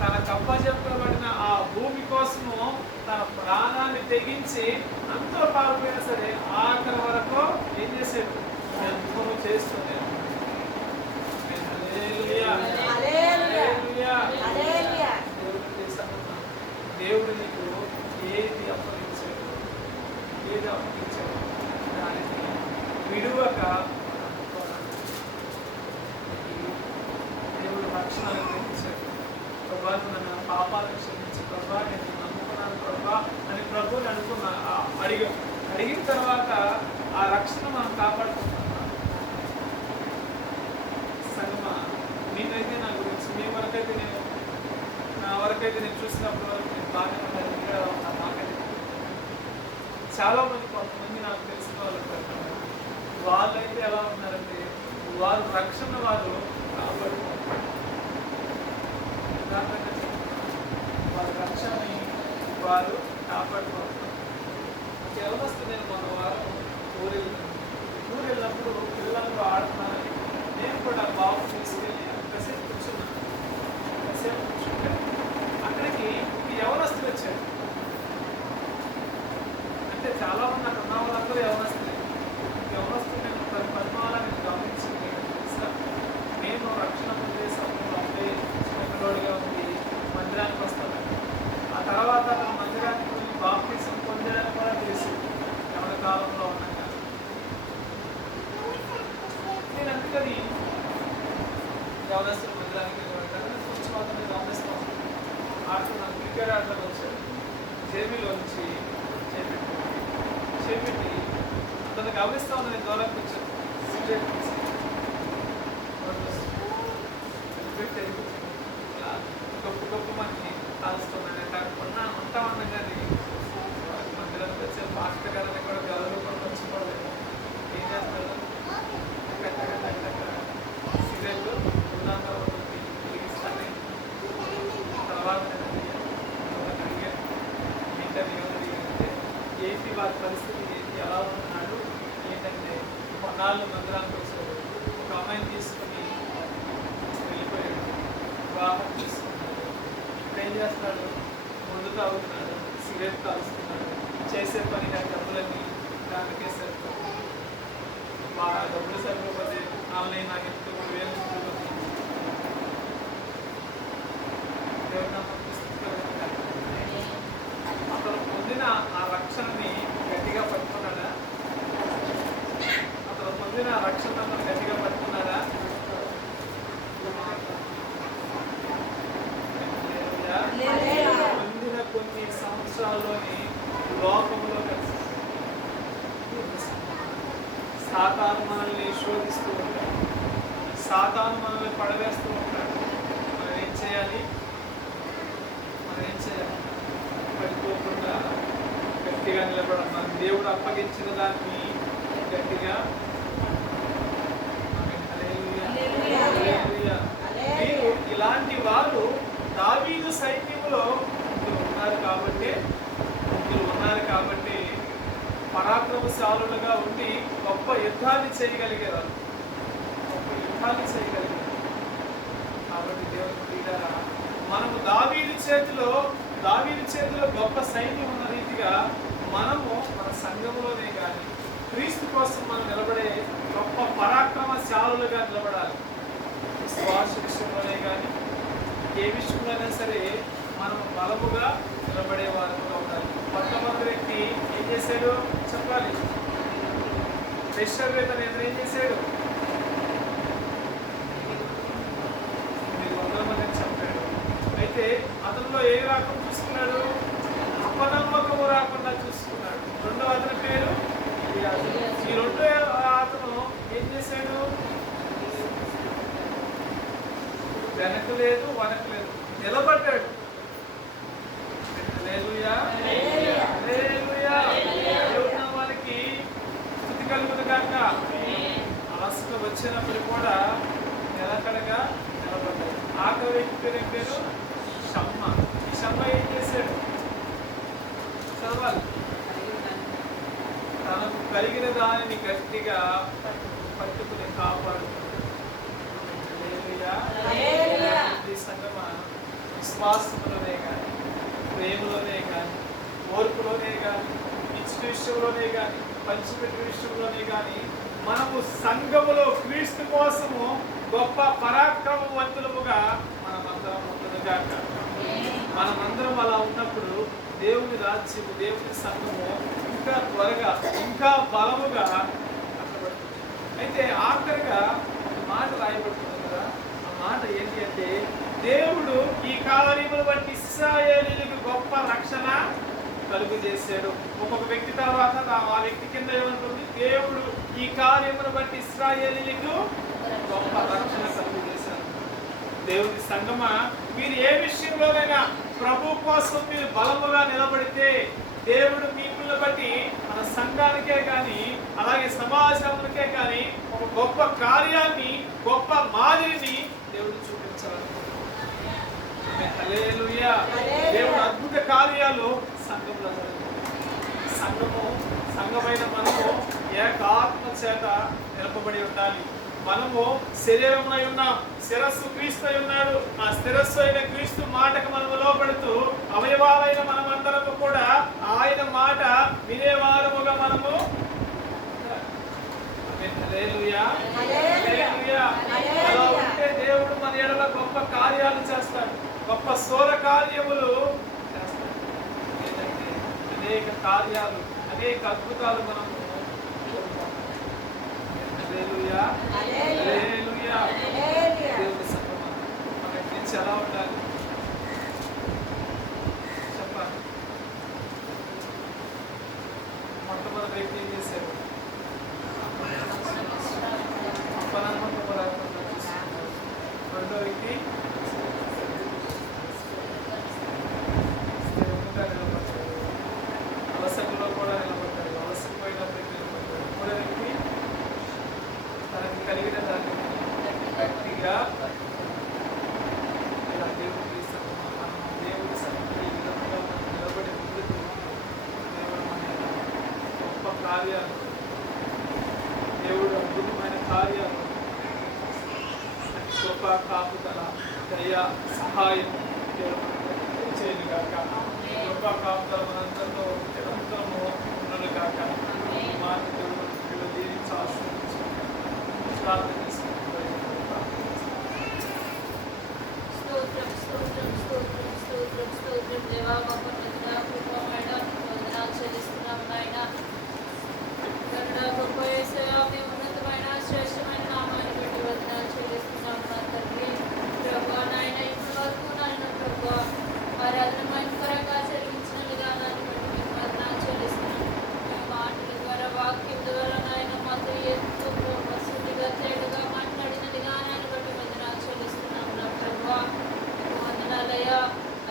తనకు అప్పచెప్పబడిన ఆ భూమి కోసము తన ప్రాణాన్ని తెగించి అంతా పాల్పోయినా సరే ఆఖరి వరకు ఏం చేశాడు? ఎంతో చేస్తున్నాడు. దేవుడు నీకు ఏది అప్పగించాడు దానిని విడువక దేవుడు రక్షణ అనుగ్రహించాడు. ప్రభా నన్ను పాపాలను క్షమించి ప్రభా నేను నమ్ముకున్నాను ప్రభా అని ప్రభుని అడిగిన తర్వాత ఆ రక్షణ మనం కాపాడుకుంటున్నాం. సంగమా నేనైతే నా గురించి నా వరకైతే నేను చూసినప్పుడు నేను బాగానే ఉన్నాను. ఇక్కడ నాకైతే చాలా మంది కొంతమంది నాకు తెలిసిన వాళ్ళైతే ఎలా ఉన్నారంటే వారు రక్షణ వారు కాపాడుకుంటారు. వారి రక్షణని వారు కాపాడుకుంటారు. ఎవరొస్తే నేను మన వారం ఊరెళ్ళినప్పుడు పిల్లలతో ఆడుతున్నానని నేను కూడా బాబు తీసుకెళ్ళి కాసేపు కూర్చున్నాను. అక్కడికి ఎవరొస్తూ వచ్చాడు అంటే చాలా మంది అక్కడ ఉన్న వాళ్ళందరూ ఎవరొస్తుంది నేను పద్మాలని గమనించింది తెలుసా. నేను రక్షణ పొందే సమయంలో అంటే చిన్నపిల్లోడిగా ఉంది మందిరానికి వస్తాను. ఆ తర్వాత అతను మందిరానికి వెళ్ళి బాప్టిజం పొందాడని కూడా తెలుసు. ఎవరి కాలంలో ఉన్నాక నేను అందుకని యవనస్తులు మందిరానికి కొంచెం అతను గమనిస్తాను. ఆడుతున్నాను, క్రికెట్ ఆటలకు వచ్చాడు. జేబీలో నుంచి చేపెట్టి అతను గమనిస్తా ఉన్నా. నేను దూరంకి వచ్చాను. సిగరెట్ గొప్ప మనకి కాలుస్తున్నాను. కాకుండా ఉంటా ఉన్నా కానీ మందిరానికి వచ్చే పాస్టర్ గారిని కూడా గౌరవ కూడా పంచుకోలేదు. ఏం చేస్తాడు సిగరెట్ ఉన్నాక తర్వాత ఇంటర్వ్యూ ఏంటి వారి పరిస్థితి ఏంటి ఎలా ఉంటున్నాడు ఏంటంటే కొన్నాళ్ళు మందిరానికి వచ్చాడు. ఒక అమ్మాయిని తీసుకుని వెళ్ళిపోయాడు. వివాహం తీసుకున్నాడు. ఇప్పుడు ఏం చేస్తున్నాడు? మందు తాగుతున్నాడు, సిగరెట్ తాగుతున్నాడు. చేసే పనిగా డబ్బులన్నీ దానికే సరిపోతుంది. బాగా డబ్బులు సరిపోతే ఆమె నాకు ఎంత 3,000 అతను పొందిన ఆ రక్షణని గట్టిగా పట్టుకున్నాడా? అతను పొందిన రక్షణను గట్టిగా పట్టుకున్నాడా? పొందిన కొన్ని సంవత్సరాల్లోని లోకంలో కలిసి సాతాను మనల్ని శోధిస్తూ ఉంటాడు. సాతాను మనల్ని పడవేస్తూ ఉంటాడు. మనం ఏం చేయాలి? పడిపోకుండా గట్టిగా నిలబడం. మన దేవుడు అప్పగించిన దాన్ని గట్టిగా మీరు ఇలాంటి వారు దావీదు సైన్యంలో ఉన్నారు కాబట్టి పరాక్రమశాలులుగా ఉండి గొప్ప యుద్ధాన్ని చేయగలిగారు. కాబట్టి దేవుడు ప్రియులారా, మనము దావీదు చేతిలో గొప్ప సైన్యం ఉన్న రీతిగా మనము మన సంఘంలోనే కానీ క్రీస్తు కోసం మనం నిలబడే గొప్ప పరాక్రమశాలులుగా నిలబడాలి. విశ్వాస విషయంలోనే కానీ ఏ విషయంలోనే సరే మనం బలముగా నిలబడే వారుగా ఉండాలి. మొట్టమొదటి వ్యక్తి ఏం చేశాడు చెప్పాలి. వేశ్యావేత్తని ఏం చేశాడు? 800 మందిని చంపాడు. అయితే అతనిలో ఏ రాకుండా చూసుకున్నాడు? అపనమ్మకము రాకుండా చూసుకున్నాడు. రెండో అతని పేరు ఈ రెండో అతను ఏం చేశాడు? వెనకలేదు వనకలేదు, నిలబడ్డాడు. వాళ్ళకి స్థుతి కలుగుతుంది కాక ఆశకు వచ్చినప్పుడు కూడా నిలకడగా నిలబడ్డాడు. ఆఖరి వ్యక్తి పేరు షమ్మ. ఈ షమ్మ ఏం చేశాడు? చదవాలి. తనకు కలిగిన దానిని గట్టిగా పట్టుకుని కాపాడుతున్నాడు. సంగమా, విశ్వాసంలోనే కానీ, ప్రేమలోనే కానీ, ఓర్పులోనే కానీ, ఇచ్చిన విషయంలోనే కానీ, పంచిపెట్టిన విషయంలోనే కానీ మనము సంఘములో క్రీస్తు కోసము గొప్ప పరాక్రమవంతులముగా మనమందరం ఉంటుందిగాక. మనమందరం అలా ఉన్నప్పుడు దేవుని రాజ్యము, దేవుని సంఘము ఇంకా త్వరగా, ఇంకా బలముగా కట్టబడుతుంది. అయితే ఆఖరిగా ఒక మాట రాయబడుతుంది కదా, ఆ మాట ఏంటి అంటే, దేవుడు ఈ కార్యములు బట్టి ఇశ్రాయేలీయులకు గొప్ప రక్షణ కలుగు చేశాడు. ఒక్కొక్క వ్యక్తి తర్వాత ఆ వ్యక్తి కింద ఏమంటుంది, దేవుడు ఈ కార్యమును బట్టి ఇశ్రాయేలీయులకు గొప్ప రక్షణ కలుగు చేశాడు. దేవుని సంగమా, మీరు ఏ విషయంలోనైనా ప్రభు కోసం మీరు బలముగా నిలబడితే దేవుడు మిమ్మల్ని బట్టి మన సంఘానికే కానీ అలాగే సమాజానికే కానీ ఒక గొప్ప కార్యాన్ని, గొప్ప మాదిరిని దేవుడు చూపించాలి. హల్లెలూయా. దేవుడు అద్భుత కార్యాలు సంఘంలో జరుగుతాయి. సంఘమైన మనము ఏకాత్మ చేత నిలపబడి ఉండాలి. మనము శరీరమునై ఉన్నాం, శిరస్సు క్రీస్తు అయి ఉన్నాడు. ఆ శిరస్సు అయిన క్రీస్తు మాటకు మనము లోపడుతూ అవయవాలైన మనమందరము కూడా ఆయన మాట వినేవారముగా మనము హల్లెలూయా. హల్లెలూయా. అలా ఉంటే దేవుడు మన ఎడల గొప్ప కార్యాలు చేస్తాడు, గొప్ప సోర కార్యములు చేస్తాడు. ఏంటంటే అనేక కార్యాలు, అనేక అద్భుతాలు మనము హల్లెలూయా. హల్లెలూయా. దేవుని సంగమా, మన గురించి ఎలా ఉండాలి చెప్పాలి. మొట్టమొదటి వ్యక్తి ఏం చేశారు? రెండో వ్యక్తి స్థిరంగా నిలబడ్డాడు, అలసటలో కూడా నిలబడ్డాడు, అలసిపోయినప్పటికీ నిలబడ్డాడు. మూడో వ్యక్తి తనకి కలిగిన దాన్ని గట్టిగా ఇలా దేవుడి సన్నిధిలో ఈ విధంగా మనం నిలబడి ముందుకు దేవుడు మన గొప్ప కార్యాలు, దేవుడు అద్భుతమైన కార్యాలు, గొప్ప కాపుదల, దయ, సహాయం చేయను కాక. గొప్ప కాపుదల మనందరితో నిరంతరము ఉన్నను కాక. మాట దేవుడు దీవించి ఆశీర్వదించు. ప్రార్థన చేసుకుంటున్నాను. స్తోత్రం స్తోత్రం స్తోత్రం స్తోత్రం స్తోత్రం దేవా, గొప్ప కృపమైన వందనాలు చెల్లిస్తున్నాం నాయన. గొప్ప యేసయ్యా, మీ ఉన్నతమైన శ్రేష్టమైన నామాన్ని బట్టి వందనాలు చెల్లిస్తున్నాం నా తండ్రి. ప్రభువా నాయన, ఇప్పటి వరకు నాయన ప్రభువా ఆరాధన మహిమకరంగా జరిగించిన విధానాన్ని బట్టి మీకు వందనాలు చెల్లిస్తున్నాం. మీ మాటల ద్వారా, వాక్యం ద్వారా నాయన మాతో ఎంతో వసతిగా తేడుగా మాట్లాడిన విధానాన్ని బట్టి వందనాలు చెల్లిస్తున్నాం నా ప్రభువా. మీకు వందనాలయ్యా.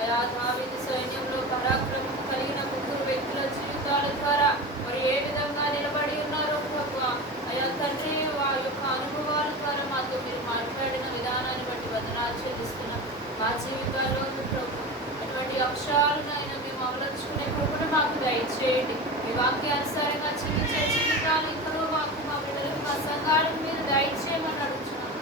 అయా దావీదు సైన్యంలో పరాక్రమం కలిగిన ముగ్గురు వ్యక్తుల జీవితాల ద్వారా మరి ఏ విధంగా నిలబడి ఉన్నారో ప్రభువా, అయా తండ్రి, వారి యొక్క అనుభవాల ద్వారా మాతో మీరు మాట్లాడిన విధానాన్ని బట్టి వందనాలు చెల్లిస్తున్నాం. మా జీవితాల్లో ప్రభు అటువంటి అంశాలనైనా మేము అవలంచుకునే కృపను మాకు దయచేయండి. మీ వాక్యానుసారంగా జీవించే జీవితాలు ఇంకనూ మాకు, మా బిడ్డలకు, మా సంఘాలకు మీరు దయచేయమని అడుగుతున్నాం.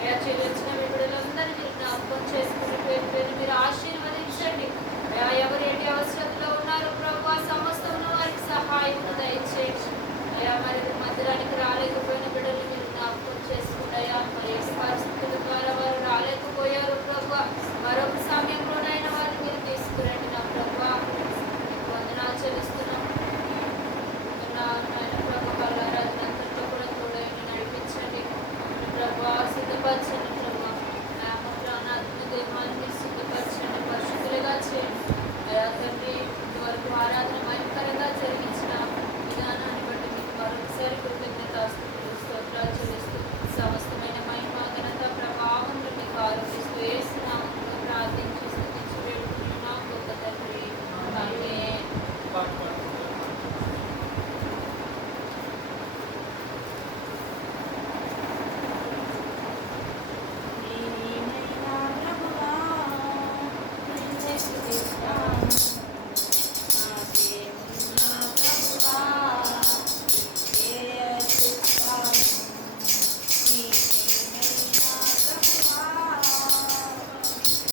అయా చెల్లించిన మీ బిడ్డలందరినీ మీరు జ్ఞాపకం చేసుకుని పేరు పేరు మీరు ఆశీర్వదించండి. అయా ఎవరు ఏంటి అవసరంలో ఉన్నారో ప్రభువా, సమస్తంలో వారికి సహాయం దయచేయండి. అయా మరి మందిరానికి రాలేకపోయిన బిడ్డలు మీరు జ్ఞాపకం చేసుకుని అయా మరి పరిస్థితుల ద్వారా వారు రాలేకపోయారు ప్రభువా, మరొక సమయంలోనైనా వారిని మీరు తీసుకురండి నా ప్రభువా. వందనాలు చెల్లిస్తున్నాం. ఆయన ప్రభు వాళ్ళ ఆరాధనంతట్లో కూడా తోడైనా నడిపించండి ప్రభువా, సిద్ధపరచండి ప్రభువా. ప్రాణాత్మ దేహాన్ని మీరు సిద్ధపరచండి, పరిశుద్ధులుగా చేయండి. అయా తండ్రి, ఇంతవరకు ఆరాధన భయంకరంగా జరిగించిన విధానాన్ని బట్టి మీకు మరొకసారి